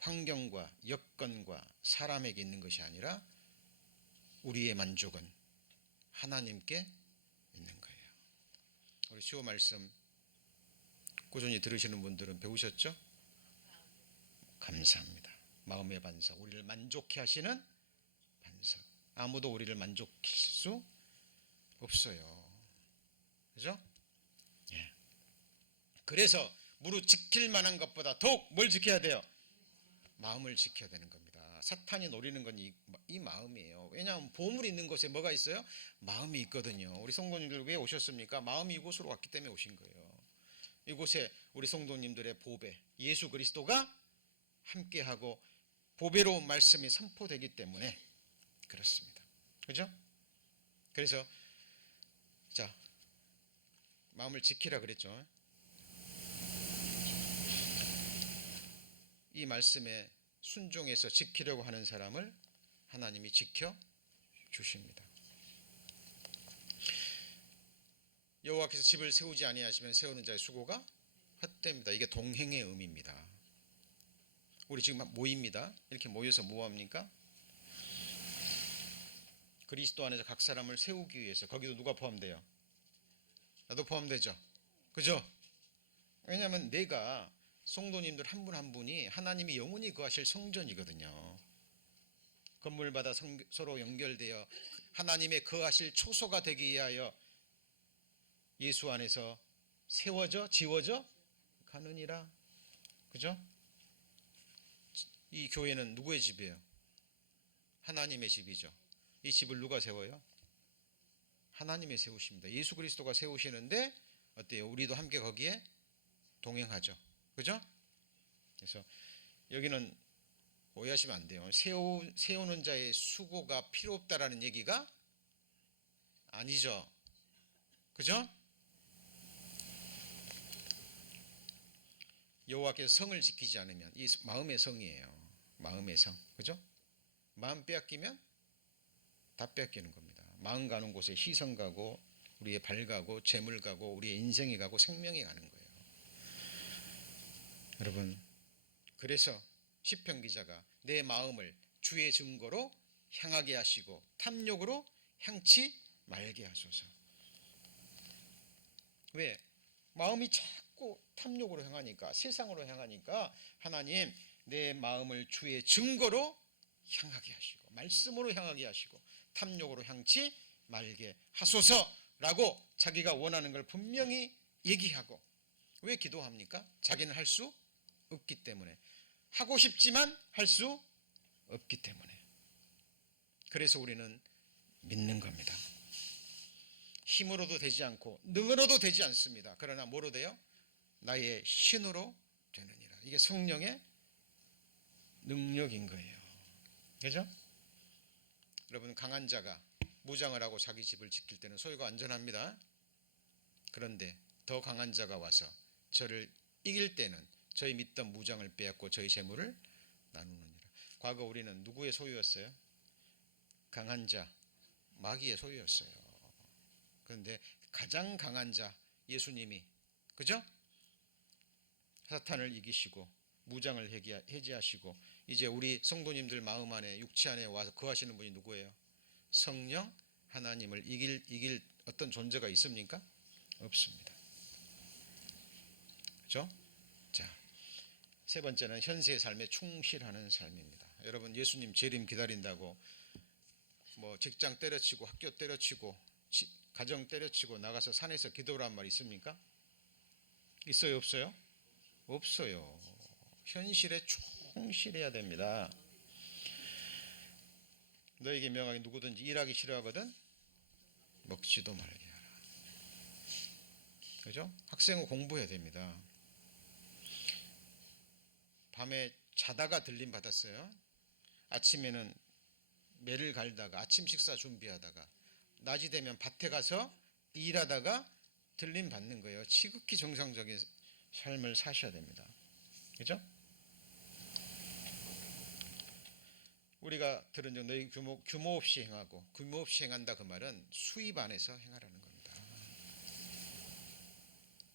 환경과 여건과 사람에게 있는 것이 아니라 우리의 만족은 하나님께 있는 거예요. 우리 주어 말씀 꾸준히 들으시는 분들은 배우셨죠? 감사합니다. 마음의 반석, 우리를 만족해 하시는 반석. 아무도 우리를 만족시킬 수 없어요. 그죠? 예. 그래서 무릇 지킬 만한 것보다 더욱 뭘 지켜야 돼요? 마음을 지켜야 되는 겁니다. 사탄이 노리는 건 이 마음이에요. 왜냐하면 보물이 있는 곳에 뭐가 있어요? 마음이 있거든요. 우리 성도님들 왜 오셨습니까? 마음이 이곳으로 왔기 때문에 오신 거예요. 이곳에 우리 성도님들의 보배 예수 그리스도가 함께하고 보배로운 말씀이 선포되기 때문에 그렇습니다. 그죠? 그래서 자, 마음을 지키라 그랬죠. 이 말씀에 순종해서 지키려고 하는 사람을 하나님이 지켜 주십니다. 여호와께서 집을 세우지 아니하시면 세우는 자의 수고가 헛됩니다. 이게 동행의 의미입니다. 우리 지금 모입니다. 이렇게 모여서 뭐합니까? 그리스도 안에서 각 사람을 세우기 위해서. 거기도 누가 포함돼요? 나도 포함되죠. 그죠? 왜냐하면 내가 성도님들 한 분 한 분이 하나님이 영원히 거하실 성전이거든요. 건물마다 서로 연결되어 하나님의 거하실 초소가 되기 위하여 예수 안에서 세워져 지워져 가느니라. 그죠? 이 교회는 누구의 집이에요? 하나님의 집이죠. 이 집을 누가 세워요? 하나님이 세우십니다. 예수 그리스도가 세우시는데 어때요? 우리도 함께 거기에 동행하죠. 그죠? 그래서 여기는 오해하시면 안 돼요. 세우는 자의 수고가 필요 없다라는 얘기가 아니죠. 그죠? 여호와께서 성을 지키지 않으면, 이 마음의 성이에요. 마음의 성. 그죠? 마음 빼앗기면 다 빼앗기는 겁니다. 마음 가는 곳에 시선 가고 우리의 발 가고 재물 가고 우리의 인생이 가고 생명이 가는 거예요. 여러분, 그래서 시편 기자가 내 마음을 주의 증거로 향하게 하시고 탐욕으로 향치 말게 하소서. 왜? 마음이 자꾸 탐욕으로 향하니까, 세상으로 향하니까 하나님 내 마음을 주의 증거로 향하게 하시고 말씀으로 향하게 하시고 탐욕으로 향치 말게 하소서라고 자기가 원하는 걸 분명히 얘기하고. 왜 기도합니까? 자기는 할 수 없기 때문에. 하고 싶지만 할 수 없기 때문에. 그래서 우리는 믿는 겁니다. 힘으로도 되지 않고 능으로도 되지 않습니다. 그러나 뭐로 돼요? 나의 신으로 되느니라. 이게 성령의 능력인 거예요. 그죠? 여러분, 강한 자가 무장을 하고 자기 집을 지킬 때는 소유가 안전합니다. 그런데 더 강한 자가 와서 저를 이길 때는 저희 믿던 무장을 빼앗고 저희 재물을 나누느니라. 과거 우리는 누구의 소유였어요? 강한 자, 마귀의 소유였어요. 그런데 가장 강한 자 예수님이, 그죠? 사탄을 이기시고 무장을 해제하시고 이제 우리 성도님들 마음 안에 육체 안에 와서 거하시는 분이 누구예요? 성령 하나님을 이길 어떤 존재가 있습니까? 없습니다. 그죠? 자, 세 번째는 현세의 삶에 충실하는 삶입니다. 여러분, 예수님 재림 기다린다고 뭐 직장 때려치고 학교 때려치고 가정 때려치고 나가서 산에서 기도란 말 있습니까? 있어요, 없어요? 없어요. 현실에 충실해야 됩니다. 너에게 명하기 누구든지 일하기 싫어하거든 먹지도 말게 하라. 그죠? 학생은 공부해야 됩니다. 밤에 자다가 들림 받았어요. 아침에는 매를 갈다가 아침 식사 준비하다가 낮이 되면 밭에 가서 일하다가 들림 받는 거예요. 지극히 정상적인 삶을 사셔야 됩니다. 그죠? 우리가 들은 적 너희 규모 없이 행하고, 규모 없이 행한다 그 말은 수입 안에서 행하라는 겁니다.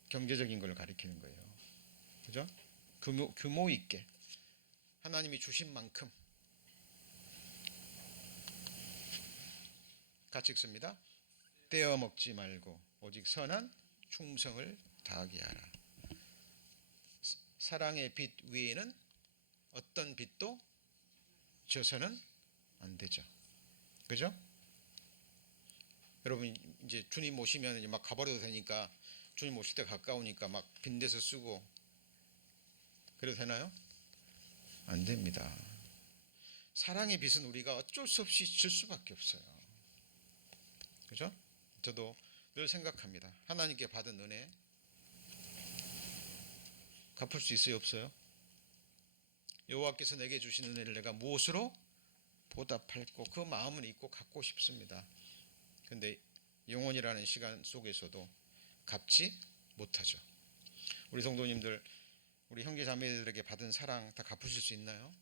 경제적인 걸 가리키는 거예요. 그죠? 규모 있게 하나님이 주신 만큼. 같이 읽습니다. 떼어 먹지 말고 오직 선한 충성을 다하게 하라. 사랑의 빛 위에는 어떤 빛도 져서는 안 되죠. 그죠? 여러분 이제 주님 모시면 이제 막 가버려도 되니까, 주님 모실 때 가까우니까 막 빈대서 쓰고 그래도 되나요? 안 됩니다. 사랑의 빛은 우리가 어쩔 수 없이 질 수밖에 없어요. 그죠? 저도 늘 생각합니다. 하나님께 받은 은혜 갚을 수 있어요, 없어요? 여호와께서 내게 주신 은혜를 내가 무엇으로 보답할고, 그 마음은 있고 갖고 싶습니다. 근데 영혼이라는 시간 속에서도 갚지 못하죠. 우리 성도님들, 우리 형제 자매들에게 받은 사랑 다 갚으실 수 있나요?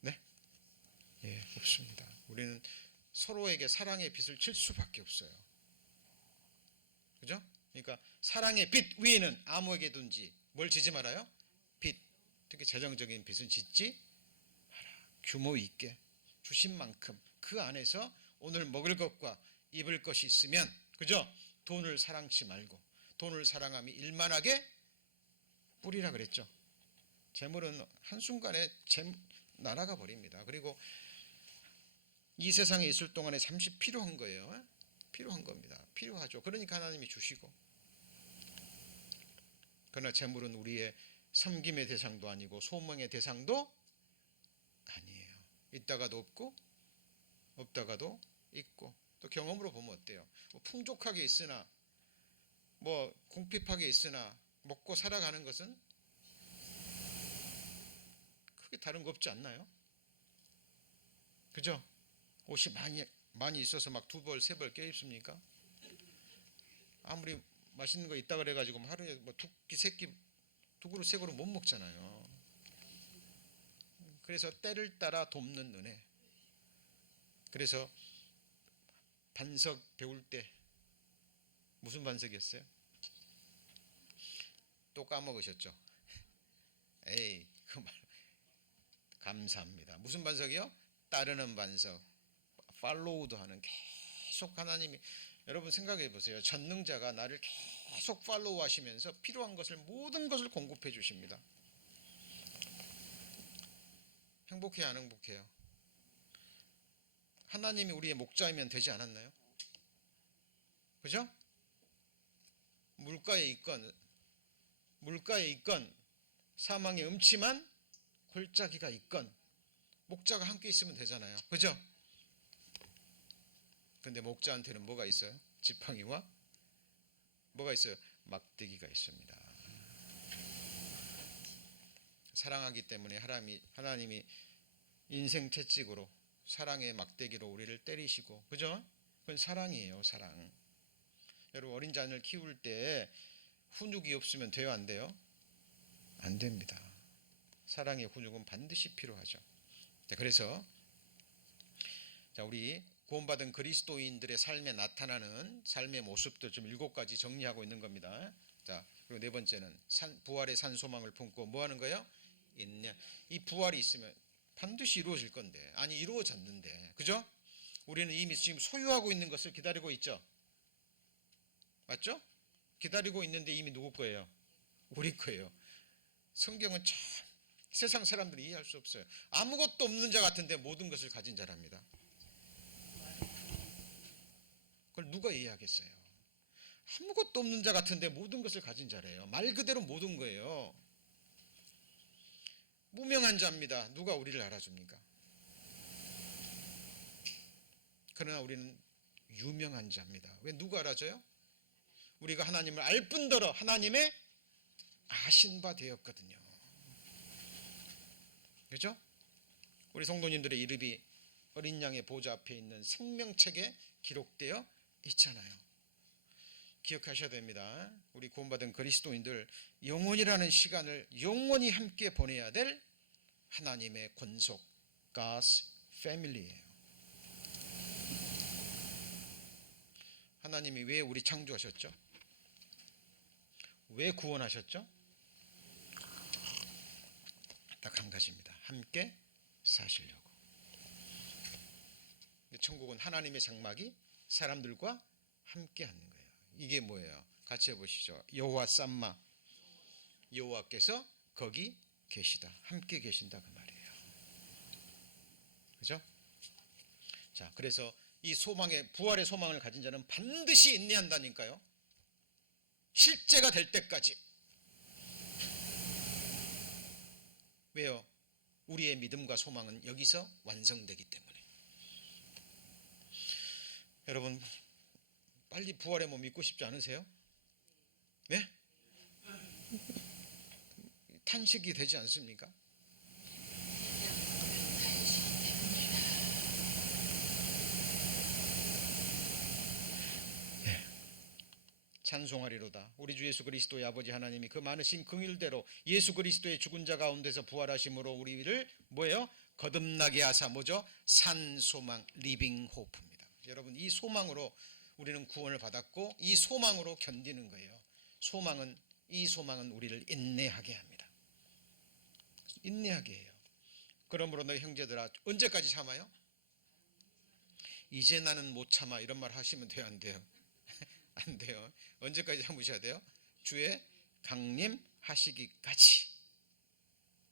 네? 예, 없습니다. 우리는 서로에게 사랑의 빛을 칠 수밖에 없어요. 그죠? 그러니까 사랑의 빛 위에는 아무에게든지 뭘 지지 말아요? 빛, 특히 재정적인 빛은 짓지 마라. 규모 있게 주신 만큼 그 안에서 오늘 먹을 것과 입을 것이 있으면, 그죠? 돈을 사랑치 말고, 돈을 사랑함이 일만하게 뿌리라 그랬죠. 재물은 한순간에 날아가 버립니다. 그리고 이 세상에 있을 동안에 잠시 필요한 거예요. 필요한 겁니다. 필요하죠. 그러니까 하나님이 주시고. 그러나 재물은 우리의 섬김의 대상도 아니고 소망의 대상도 아니에요. 있다가도 없고 없다가도 있고. 또 경험으로 보면 어때요? 뭐 풍족하게 있으나, 뭐 궁핍하게 있으나 먹고 살아가는 것은 크게 다른 거 없지 않나요? 그죠? 옷이 많이 있어서 막 두 벌, 세 벌 껴입습니까? 아무리 맛있는 거 있다 그래가지고 하루에 뭐 두 끼, 세 끼, 두 그릇, 세 그릇 못 먹잖아요. 그래서 때를 따라 돕는 은혜. 그래서 반석 배울 때 무슨 반석이었어요? 또 까먹으셨죠? 에이, 그 말 감사합니다. 무슨 반석이요? 따르는 반석. 팔로우도 하는, 계속 하나님이, 여러분 생각해 보세요. 전능자가 나를 계속 팔로우 하시면서 필요한 것을, 모든 것을 공급해 주십니다. 행복해요, 안 행복해요? 하나님이 우리의 목자이면 되지 않았나요? 그죠? 물가에 있건 사망의 음침한 골짜기가 있건 목자가 함께 있으면 되잖아요. 그죠? 근데 목자한테는 뭐가 있어요? 지팡이와 뭐가 있어요? 막대기가 있습니다. 사랑하기 때문에 하나님이 인생 채찍으로, 사랑의 막대기로 우리를 때리시고, 그죠? 그건 사랑이에요, 사랑. 여러분 어린 자녀를 키울 때 훈육이 없으면 돼요, 안 돼요? 안 됩니다. 사랑의 훈육은 반드시 필요하죠. 자, 그래서 우리 구원받은 그리스도인들의 삶에 나타나는 삶의 모습들 좀 7가지 정리하고 있는 겁니다. 자, 그리고 네 번째는 부활의 산 소망을 품고 뭐 하는 거예요? 이 부활이 있으면 반드시 이루어질 건데, 아니 이루어졌는데, 그죠? 우리는 이미 지금 소유하고 있는 것을 기다리고 있죠. 맞죠? 기다리고 있는데 이미 누구 거예요? 우리 거예요. 성경은 참 세상 사람들이 이해할 수 없어요. 아무것도 없는 자 같은데 모든 것을 가진 자랍니다. 그걸 누가 이해하겠어요? 아무것도 없는 자 같은데 모든 것을 가진 자래요. 말 그대로 모든 거예요. 무명한 자입니다. 누가 우리를 알아줍니까? 그러나 우리는 유명한 자입니다. 왜 누가 알아줘요? 우리가 하나님을 알 뿐더러 하나님의 아신 바 되었거든요. 그렇죠? 우리 성도님들의 이름이 어린 양의 보좌 앞에 있는 생명책에 기록되어 있잖아요. 기억하셔야 됩니다. 우리 구원받은 그리스도인들, 영원이라는 시간을 영원히 함께 보내야 될 하나님의 권속 God's family예요. 하나님이 왜 우리 창조하셨죠? 왜 구원하셨죠? 딱 한 가지입니다. 함께 사시려고. 천국은 하나님의 장막이 사람들과 함께 하는 거예요. 이게 뭐예요? 같이 해보시죠. 여호와 쌈마, 여호와께서 거기 계시다, 함께 계신다, 그 말이에요. 그죠? 자, 그래서 이 소망의, 부활의 소망을 가진 자는 반드시 인내한다니까요. 실제가 될 때까지. 왜요? 우리의 믿음과 소망은 여기서 완성되기 때문에. 여러분, 빨리 부활의 몸 믿고 싶지 않으세요? 네? 탄식이 되지 않습니까? 찬송하리로다. 우리 주 예수 그리스도의 아버지 하나님이 그 많으신 긍휼대로 예수 그리스도의 죽은 자 가운데서 부활하심으로 우리를 뭐예요? 거듭나게 하사 뭐죠? 산 소망, 리빙 호프입니다. 여러분, 이 소망으로 우리는 구원을 받았고 이 소망으로 견디는 거예요. 이 소망은 우리를 인내하게 합니다. 인내하게 해요. 그러므로 너희 형제들아, 언제까지 참아요? 이제 나는 못 참아, 이런 말 하시면 돼요, 안 돼요? 안 돼요. 언제까지 참으셔야 돼요? 주의 강림하시기까지.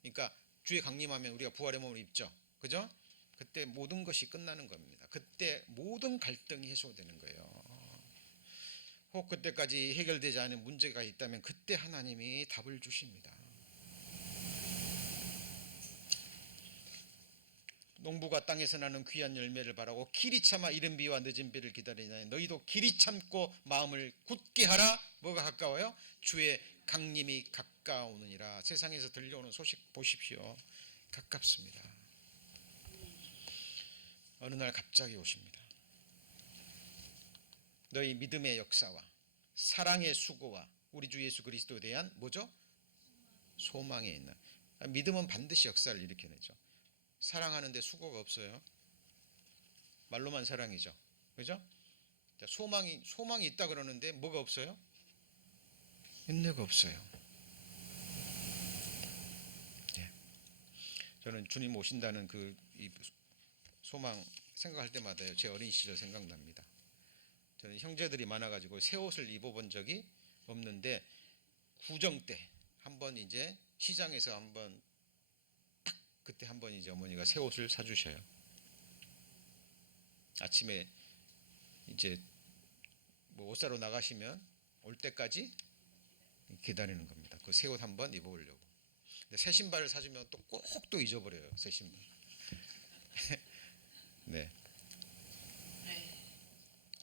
그러니까 주의 강림하면 우리가 부활의 몸을 입죠. 그죠? 그때 모든 것이 끝나는 겁니다. 그때 모든 갈등이 해소되는 거예요. 혹 그때까지 해결되지 않은 문제가 있다면 그때 하나님이 답을 주십니다. 농부가 땅에서 나는 귀한 열매를 바라고 길이 참아 이른 비와 늦은 비를 기다리냐. 너희도 길이 참고 마음을 굳게 하라. 뭐가 가까워요? 주의 강림이 가까우느니라. 세상에서 들려오는 소식 보십시오. 가깝습니다. 어느 날 갑자기 오십니다. 너희 믿음의 역사와 사랑의 수고와 우리 주 예수 그리스도에 대한 뭐죠? 소망에 있는. 믿음은 반드시 역사를 일으켜내죠. 사랑하는데 수고가 없어요. 말로만 사랑이죠. 그죠? 소망이 있다 그러는데 뭐가 없어요? 인내가 없어요. 네. 저는 주님 오신다는 이 소망 생각할 때마다요, 제 어린 시절 생각납니다. 저는 형제들이 많아가지고 새 옷을 입어본 적이 없는데 구정 때 한번 이제 시장에서 한번 그때 한번 이제 어머니가 새 옷을 사주셔요. 아침에 이제 뭐 옷 사러 나가시면 올 때까지 기다리는 겁니다. 그 새 옷 한번 입어보려고. 근데 새 신발을 사주면 또 꼭 또 잊어버려요. 새 신발. 네.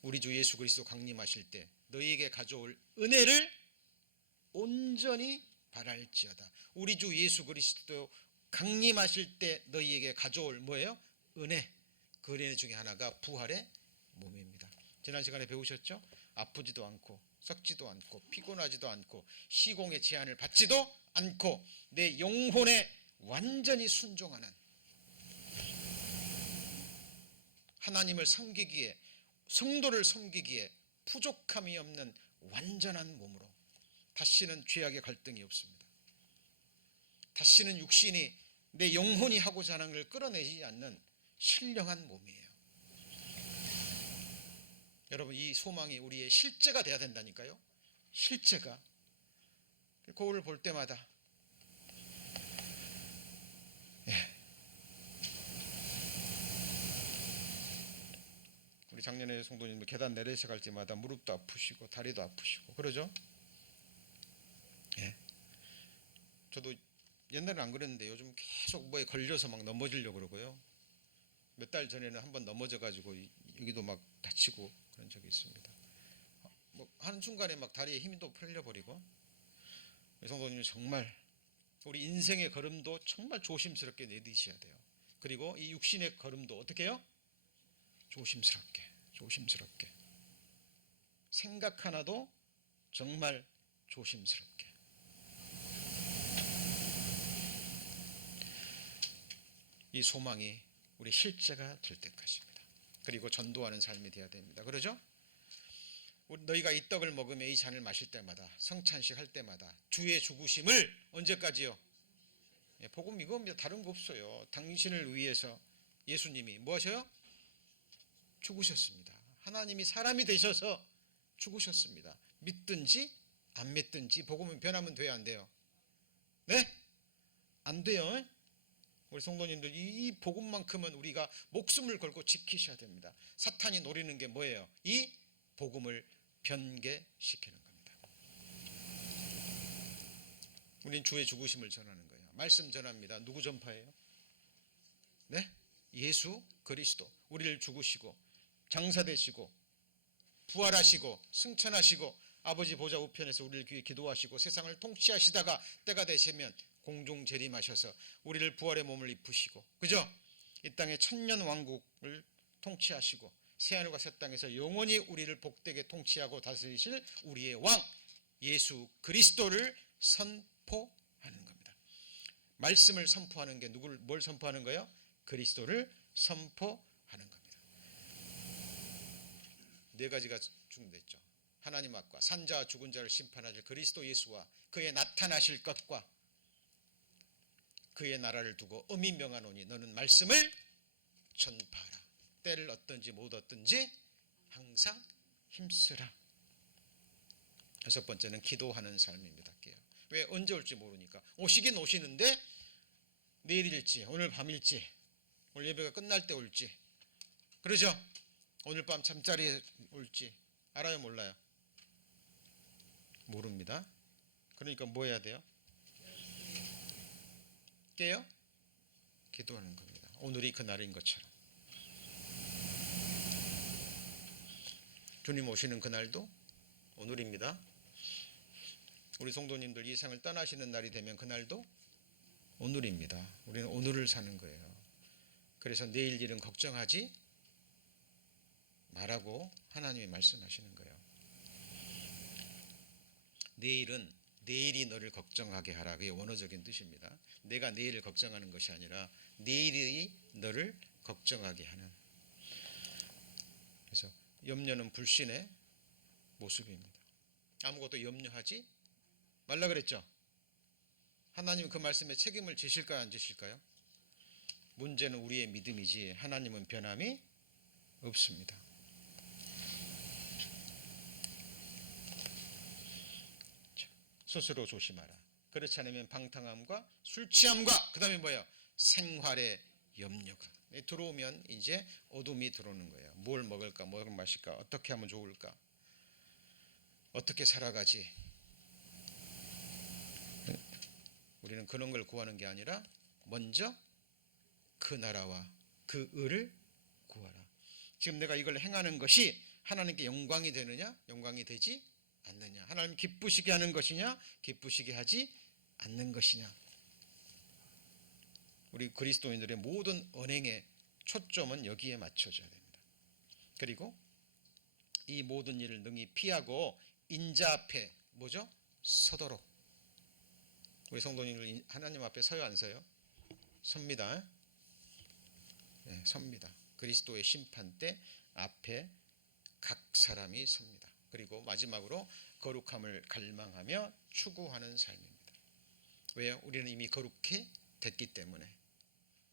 우리 주 예수 그리스도 강림하실 때 너희에게 가져올 은혜를 온전히 바랄지어다. 우리 주 예수 그리스도 강림하실 때 너희에게 가져올 뭐예요? 은혜. 그 은혜 중에 하나가 부활의 몸입니다. 지난 시간에 배우셨죠? 아프지도 않고 썩지도 않고 피곤하지도 않고 시공의 제한을 받지도 않고 내 영혼에 완전히 순종하는, 하나님을 섬기기에, 성도를 섬기기에 부족함이 없는 완전한 몸으로 다시는 죄악의 갈등이 없습니다. 다시는 육신이, 내 영혼이 하고자 하는 걸 끌어내지 않는 신령한 몸이에요. 여러분, 이 소망이 우리의 실제가 돼야 된다니까요. 실제가. 거울을 볼 때마다 우리 작년에 성도님 계단 내려서 갈 때마다 무릎도 아프시고 다리도 아프시고 그러죠. 예. 저도 옛날에는 안 그랬는데 요즘 계속 뭐에 걸려서 막 넘어지려고 그러고요. 몇 달 전에는 한번 넘어져가지고 여기도 막 다치고 그런 적이 있습니다. 뭐 하는 순간에 막 다리에 힘이 또 풀려버리고. 성도님, 정말 우리 인생의 걸음도 정말 조심스럽게 내디셔야 돼요. 그리고 이 육신의 걸음도 어떻게 해요? 조심스럽게 생각 하나도 정말 조심스럽게. 이 소망이 우리 실제가 될 때까지입니다. 그리고 전도하는 삶이 되어야 됩니다. 그러죠? 너희가 이 떡을 먹으며 이 잔을 마실 때마다, 성찬식 할 때마다 주의 죽으심을 언제까지요? 복음 이겁니다. 다른 거 없어요. 당신을 위해서 예수님이 뭐 하셔요? 죽으셨습니다. 하나님이 사람이 되셔서 죽으셨습니다. 믿든지 안 믿든지 복음은 변하면 돼요, 안 돼요? 네? 안 돼요. 우리 성도님들, 이 복음만큼은 우리가 목숨을 걸고 지키셔야 됩니다. 사탄이 노리는 게 뭐예요? 이 복음을 변개시키는 겁니다. 우리는 주의 죽으심을 전하는 거예요. 말씀 전합니다. 누구 전파예요? 네? 예수 그리스도. 우리를 죽으시고 장사되시고 부활하시고 승천하시고 아버지 보좌 우편에서 우리를 위해 기도하시고 세상을 통치하시다가 때가 되시면 공중 재림하셔서 우리를 부활의 몸을 입히시고, 그죠? 이 땅의 천년 왕국을 통치하시고 새하늘과 새 땅에서 영원히 우리를 복되게 통치하고 다스리실 우리의 왕 예수 그리스도를 선포하는 겁니다. 말씀을 선포하는 게 뭘 선포하는 거예요? 그리스도를 선포하는 겁니다. 네 가지가 중됐죠. 하나님 앞과 산자와 죽은 자를 심판하실 그리스도 예수와 그의 나타나실 것과 그의 나라를 두고 엄히 명하노니 너는 말씀을 전파하라. 때를 얻든지 못 얻든지 항상 힘쓰라. 여섯 번째는 기도하는 삶입니다. 왜? 언제 올지 모르니까. 오시긴 오시는데 내일일지 오늘 밤일지 오늘 예배가 끝날 때 올지, 그러죠? 오늘 밤 잠자리에 올지 알아요, 몰라요? 모릅니다. 그러니까 뭐 해야 돼요? 깨요? 기도하는 겁니다. 오늘이 그날인 것처럼. 주님 오시는 그날도 오늘입니다. 우리 성도님들 이 생을 떠나시는 날이 되면 그날도 오늘입니다. 우리는 오늘을 사는 거예요. 그래서 내일 일은 걱정하지 말라고 하나님이 말씀하시는 거예요. 내일은 내일이 너를 걱정하게 하라. 그게 원어적인 뜻입니다. 내가 내일을 걱정하는 것이 아니라 내일이 너를 걱정하게 하는. 그래서 염려는 불신의 모습입니다. 아무것도 염려하지 말라 그랬죠. 하나님은 그 말씀에 책임을 지실까요, 안 지실까요? 문제는 우리의 믿음이지 하나님은 변함이 없습니다. 스스로 조심하라. 그렇지 않으면 방탕함과 술 취함과 그 다음에 뭐예요? 생활의 염려가 들어오면 이제 어둠이 들어오는 거예요. 뭘 먹을까, 뭘 마실까, 어떻게 하면 좋을까, 어떻게 살아가지. 우리는 그런 걸 구하는 게 아니라 먼저 그 나라와 그 의를 구하라. 지금 내가 이걸 행하는 것이 하나님께 영광이 되느냐, 영광이 되지 않느냐, 하나님 기쁘시게 하는 것이냐, 기쁘시게 하지 않는 것이냐. 우리 그리스도인들의 모든 언행의 초점은 여기에 맞춰져야 됩니다. 그리고 이 모든 일을 능히 피하고 인자 앞에 뭐죠? 서도록. 우리 성도님들 하나님 앞에 서요, 안 서요? 섭니다. 네, 섭니다. 그리스도의 심판대 앞에 각 사람이 섭니다. 그리고 마지막으로 거룩함을 갈망하며 추구하는 삶입니다. 왜요? 우리는 이미 거룩해 됐기 때문에.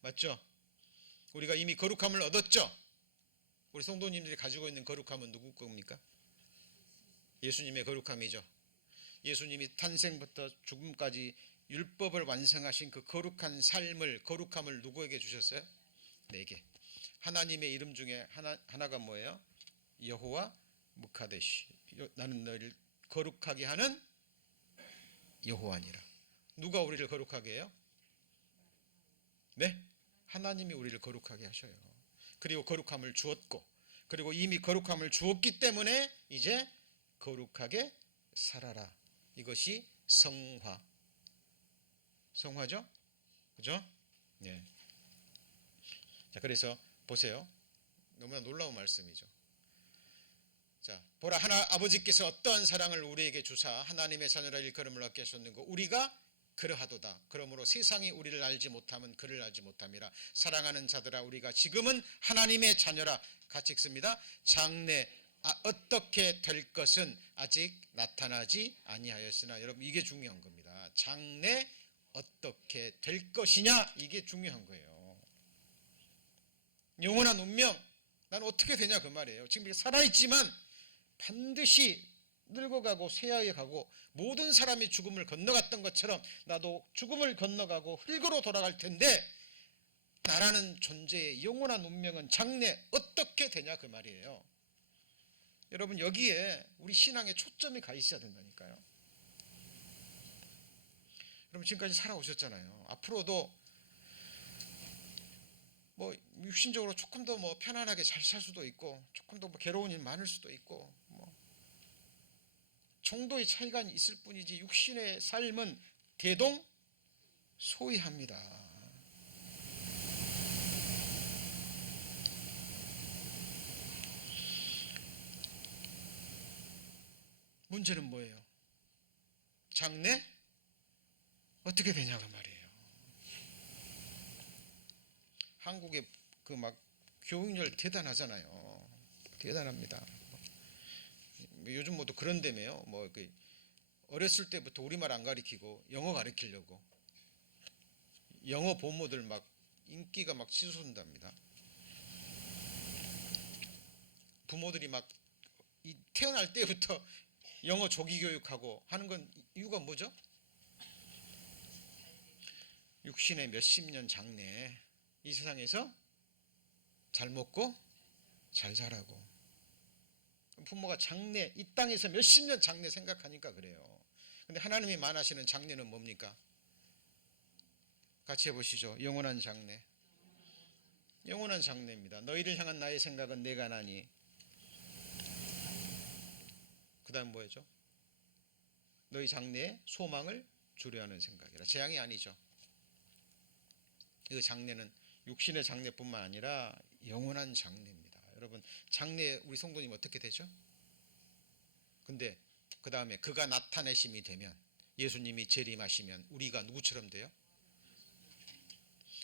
맞죠? 우리가 이미 거룩함을 얻었죠? 우리 성도님들이 가지고 있는 거룩함은 누구 겁니까? 예수님의 거룩함이죠. 예수님이 탄생부터 죽음까지 율법을 완성하신 그 거룩한 삶을, 거룩함을 누구에게 주셨어요? 내게. 하나님의 이름 중에 하나가 뭐예요? 여호와 무카데시. 나는 너를 거룩하게 하는 여호와니라. 누가 우리를 거룩하게 해요? 네? 하나님이 우리를 거룩하게 하셔요. 그리고 거룩함을 주었고, 그리고 이미 거룩함을 주었기 때문에 이제 거룩하게 살아라. 이것이 성화. 성화죠? 그죠? 네. 자, 그래서 보세요. 너무나 놀라운 말씀이죠. 자, 보라, 하나 아버지께서 어떠한 사랑을 우리에게 주사 하나님의 자녀라 일컬음을 얻게 하셨는고 우리가 그러하도다. 그러므로 세상이 우리를 알지 못하면 그를 알지 못함이라. 사랑하는 자들아, 우리가 지금은 하나님의 자녀라. 같이 읽습니다. 장래 어떻게 될 것은 아직 나타나지 아니하였으나. 여러분, 이게 중요한 겁니다. 장래 어떻게 될 것이냐, 이게 중요한 거예요. 영원한 운명, 난 어떻게 되냐 그 말이에요. 지금 살아있지만 반드시 늙어가고 쇠하게 가고, 모든 사람이 죽음을 건너갔던 것처럼 나도 죽음을 건너가고 흙으로 돌아갈 텐데, 나라는 존재의 영원한 운명은 장래 어떻게 되냐 그 말이에요. 여러분, 여기에 우리 신앙의 초점이 가 있어야 된다니까요. 여러분, 지금까지 살아오셨잖아요. 앞으로도 뭐 육신적으로 조금 더 뭐 편안하게 잘 살 수도 있고, 조금 더 뭐 괴로운 일 많을 수도 있고, 뭐 정도의 차이가 있을 뿐이지 육신의 삶은 대동소이합니다. 문제는 뭐예요? 장래 어떻게 되냐가 말이에요. 한국의 그 막 교육열 대단하잖아요. 대단합니다. 요즘 뭐또 그런다며요. 뭐 어렸을 때부터 우리말 안 가르치고 영어 가르치려고 영어 본모들 막 인기가 막 치솟는답니다. 부모들이 막 태어날 때부터 영어 조기 교육하고 하는 건 이유가 뭐죠? 육신의 몇십 년 장래, 이 세상에서 잘 먹고 잘 자라고. 부모가 장래, 이 땅에서 몇십 년 장래 생각하니까 그래요. 근데 하나님이 말하시는 장래는 뭡니까? 같이 해보시죠. 영원한 장래. 영원한 장래입니다. 너희를 향한 나의 생각은 내가 나니. 그 다음 뭐였죠? 너희 장래에 소망을 주려 하는 생각이라. 재앙이 아니죠. 그 장래는 육신의 장래뿐만 아니라 영원한 장래입니다. 여러분, 장래 우리 성도님 어떻게 되죠? 근데 그 다음에 그가 나타내심이 되면, 예수님이 재림하시면 우리가 누구처럼 돼요?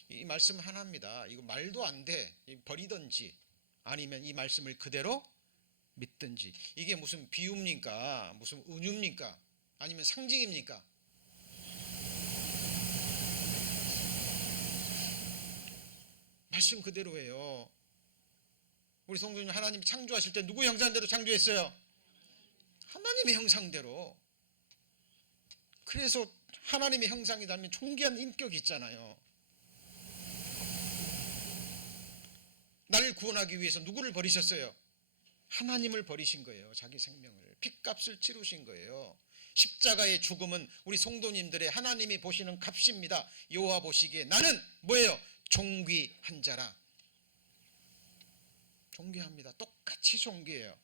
이 말씀 하나입니다. 이거 말도 안 돼. 버리든지 아니면 이 말씀을 그대로 믿든지. 이게 무슨 비유입니까? 무슨 은유입니까? 아니면 상징입니까? 말씀 그대로예요. 우리 성도님, 하나님이 창조하실 때 누구 형상대로 창조했어요? 하나님의 형상대로. 그래서 하나님의 형상이라면 존귀한 인격이 있잖아요. 나를 구원하기 위해서 누구를 버리셨어요? 하나님을 버리신 거예요. 자기 생명을 핏값을 치르신 거예요. 십자가의 죽음은 우리 성도님들의 하나님이 보시는 값입니다. 여호와 보시기에 나는 뭐예요? 존귀한 자라. 존귀합니다. 똑같이 존귀해요.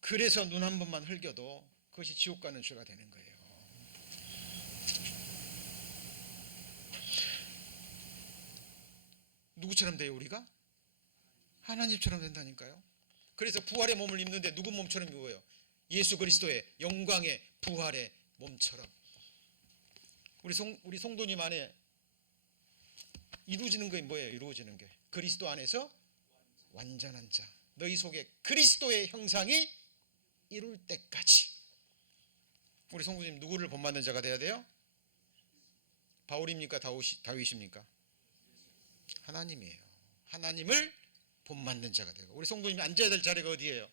그래서 눈 한 번만 흘겨도 그것이 지옥 가는 죄가 되는 거예요. 누구처럼 돼요, 우리가? 하나님처럼 된다니까요. 그래서 부활의 몸을 입는데 누구 몸처럼 입어요? 예수 그리스도의 영광의 부활의 몸처럼. 우리 성도님 안에 이루어지는 게 뭐예요? 이루어지는 게 그리스도 안에서 완전한 자. 너희 속에 그리스도의 형상이 이룰 때까지. 우리 성도님 누구를 본받는 자가 돼야 돼요? 바울입니까? 다윗입니까? 하나님이에요. 하나님을 본받는 자가 되고. 우리 성도님이 앉아야 될 자리가 어디예요?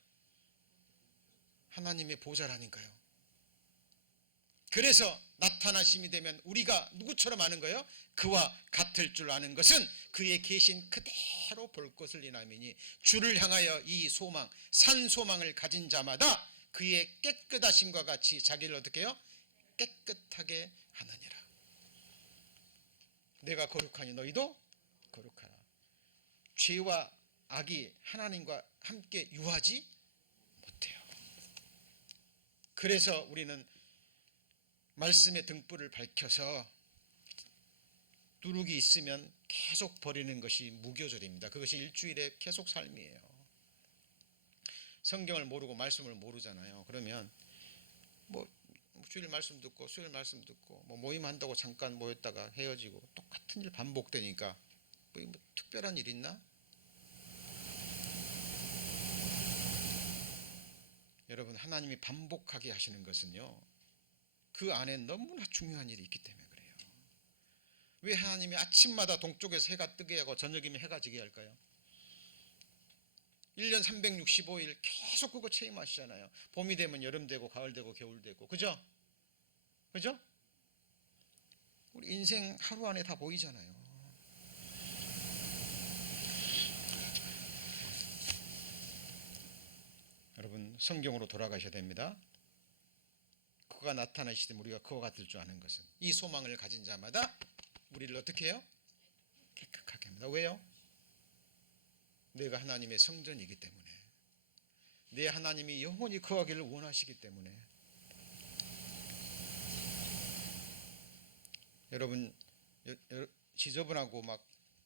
하나님의 보좌라니까요. 그래서 나타나심이 되면 우리가 누구처럼 아는 거예요? 그와 같을 줄 아는 것은 그의 계신 그대로 볼 것을 인함이니, 주를 향하여 이 소망, 산 소망을 가진 자마다 그의 깨끗하심과 같이 자기를 어떻게 해요? 깨끗하게 하느니라. 내가 거룩하니 너희도 거룩하라. 죄와 악이 하나님과 함께 유하지 못해요. 그래서 우리는 말씀의 등불을 밝혀서 누룩이 있으면 계속 버리는 것이 무교절입니다. 그것이 일주일의 계속 삶이에요. 성경을 모르고 말씀을 모르잖아요. 그러면 뭐 주일 말씀 듣고 수요일 말씀 듣고 뭐 모임한다고 잠깐 모였다가 헤어지고 똑같은 일 반복되니까 뭐 특별한 일 있나? 여러분, 하나님이 반복하게 하시는 것은요, 그 안에 너무나 중요한 일이 있기 때문에 그래요. 왜 하나님이 아침마다 동쪽에서 해가 뜨게 하고 저녁이면 해가 지게 할까요? 1년 365일 계속 그거 체험하시잖아요. 봄이 되면 여름 되고 가을 되고 겨울 되고, 그죠? 그죠? 우리 인생 하루 안에 다 보이잖아요. 여러분, 성경으로 돌아가셔야 됩니다. 그가 나타나시되 우리가 그와 같을 줄 아는 것은, 이 소망을 가진 자마다 우리를 어떻게 해요? 깨끗하게 합니다. 왜요? 내가 하나님의 성전이기 때문에, 내 하나님이 영원히 거하기를 원하시기 때문에. 여러분, 지저분하고 막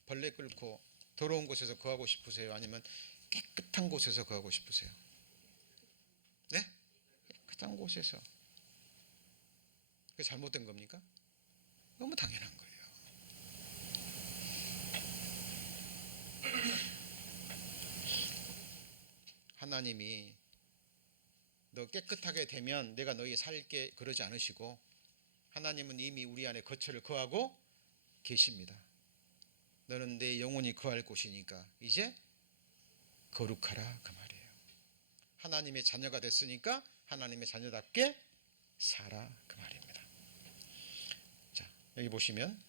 벌레 끓고 더러운 곳에서 거하고 싶으세요? 아니면 깨끗한 곳에서 거하고 싶으세요? 네? 깨끗한 곳에서. 그게 잘못된 겁니까? 너무 당연한 거예요. 하나님이 너 깨끗하게 되면 내가 너희 살게 그러지 않으시고, 하나님은 이미 우리 안에 거처를 거하고 계십니다. 너는 내 영혼이 거할 곳이니까 이제 거룩하라, 그 말이에요. 하나님의 자녀가 됐으니까 하나님의 자녀답게 살아, 그 말입니다. 자, 여기 보시면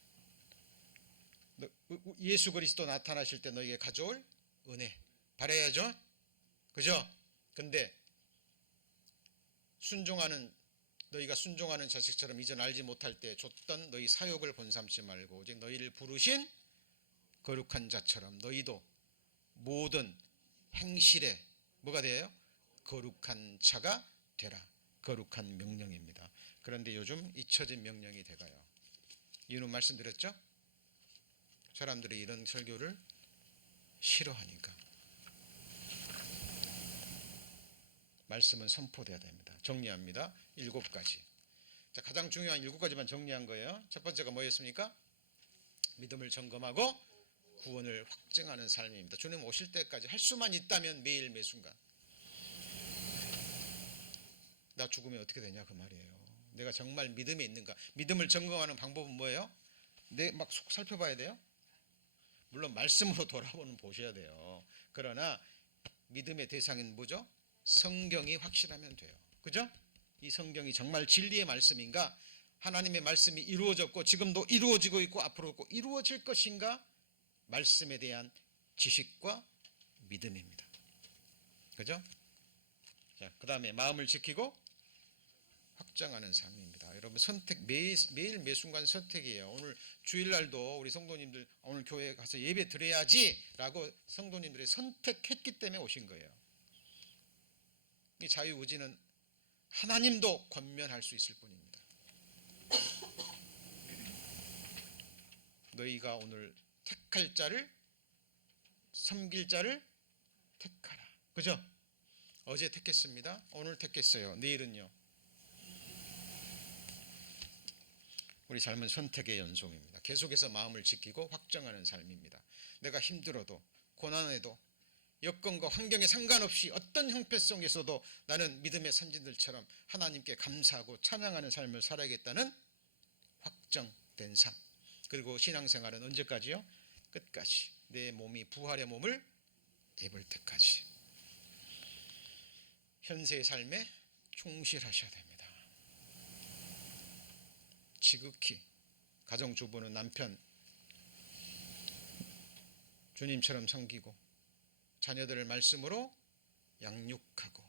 예수 그리스도 나타나실 때 너에게 가져올 은혜 바라야죠. 그죠? 근데 너희가 순종하는 자식처럼 이전 알지 못할 때 줬던 너희 사욕을 본삼지 말고 오직 너희를 부르신 거룩한 자처럼 너희도 모든 행실에 뭐가 돼요? 거룩한 자가 되라. 거룩한 명령입니다. 그런데 요즘 잊혀진 명령이 돼가요. 이유는 말씀드렸죠? 사람들이 이런 설교를 싫어하니까. 말씀은 선포돼야 됩니다. 정리합니다. 7가지. 자, 가장 중요한 7가지만 정리한 거예요. 첫 번째가 뭐였습니까? 믿음을 점검하고 구원을 확증하는 삶입니다. 주님 오실 때까지 할 수만 있다면 매일 매순간. 나 죽으면 어떻게 되냐, 그 말이에요. 내가 정말 믿음에 있는가. 믿음을 점검하는 방법은 뭐예요? 내 막 속 살펴봐야 돼요. 물론 말씀으로 돌아보는 보셔야 돼요. 그러나 믿음의 대상은 뭐죠? 성경이 확실하면 돼요. 그죠? 이 성경이 정말 진리의 말씀인가? 하나님의 말씀이 이루어졌고 지금도 이루어지고 있고 앞으로 꼭 이루어질 것인가? 말씀에 대한 지식과 믿음입니다. 그죠? 자, 그 다음에 마음을 지키고 확정하는 삶입니다. 여러분, 선택, 매일 매순간 선택이에요. 오늘 주일날도 우리 성도님들 오늘 교회 가서 예배 드려야지 라고 성도님들이 선택했기 때문에 오신 거예요. 이 자유의지는 하나님도 권면할 수 있을 뿐입니다. 너희가 오늘 택할 자를, 섬길 자를 택하라. 그죠? 어제 택했습니다. 오늘 택했어요. 내일은요? 우리 삶은 선택의 연속입니다. 계속해서 마음을 지키고 확정하는 삶입니다. 내가 힘들어도 고난에도 여건과 환경에 상관없이 어떤 형편 속에서도 나는 믿음의 선진들처럼 하나님께 감사하고 찬양하는 삶을 살아야겠다는 확정된 삶. 그리고 신앙생활은 언제까지요? 끝까지. 내 몸이 부활의 몸을 입을 때까지. 현세의 삶에 충실하셔야 됩니다. 지극히 가정주부는 남편 주님처럼 섬기고 자녀들을 말씀으로 양육하고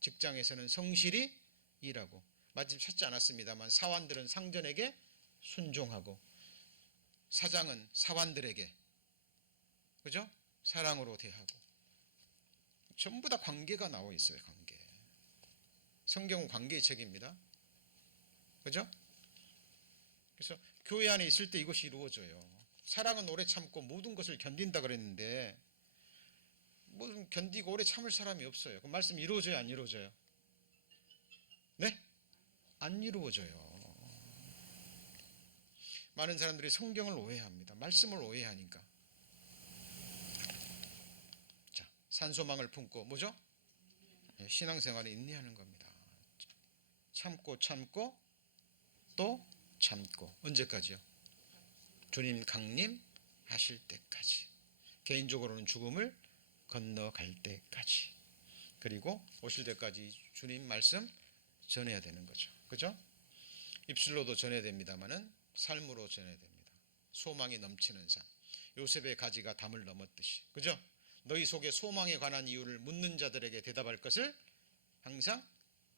직장에서는 성실히 일하고 마침 찾지 않았습니다만 사원들은 상전에게 순종하고 사장은 사원들에게 그죠? 사랑으로 대하고 전부 다 관계가 나와 있어요. 관계. 성경은 관계의 책입니다. 그죠? 그래서 교회 안에 있을 때 이것이 이루어져요. 사랑은 오래 참고 모든 것을 견딘다 그랬는데 뭐 견디고 오래 참을 사람이 없어요. 그 말씀 이루어져요, 안 이루어져요? 네? 안 이루어져요. 많은 사람들이 성경을 오해합니다. 말씀을 오해하니까. 자, 산소망을 품고 뭐죠? 신앙생활을 인내하는 겁니다. 참고 참고 또 참고. 언제까지요? 주님 강림하실 때까지. 개인적으로는 죽음을 건너갈 때까지. 그리고 오실 때까지 주님 말씀 전해야 되는 거죠. 그죠? 입술로도 전해야 됩니다만은 삶으로 전해야 됩니다. 소망이 넘치는 삶. 요셉의 가지가 담을 넘었듯이. 그죠? 너희 속에 소망에 관한 이유를 묻는 자들에게 대답할 것을 항상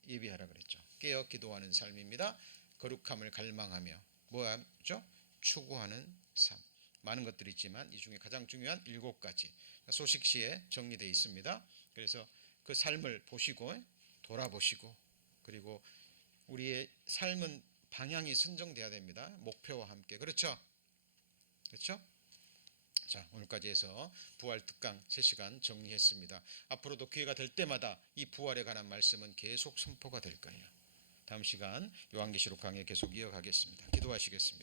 예비하라 그랬죠. 깨어 기도하는 삶입니다. 거룩함을 갈망하며 뭐죠? 추구하는 삶. 많은 것들이 있지만 이 중에 가장 중요한 7가지 소식시에 정리되어 있습니다. 그래서 그 삶을 보시고 돌아보시고 그리고 우리의 삶은 방향이 선정돼야 됩니다. 목표와 함께. 그렇죠? 그렇죠? 자, 오늘까지 해서 부활 특강 3시간 정리했습니다. 앞으로도 기회가 될 때마다 이 부활에 관한 말씀은 계속 선포가 될 거예요. 다음 시간 요한계시록 강의 계속 이어가겠습니다. 기도하시겠습니다.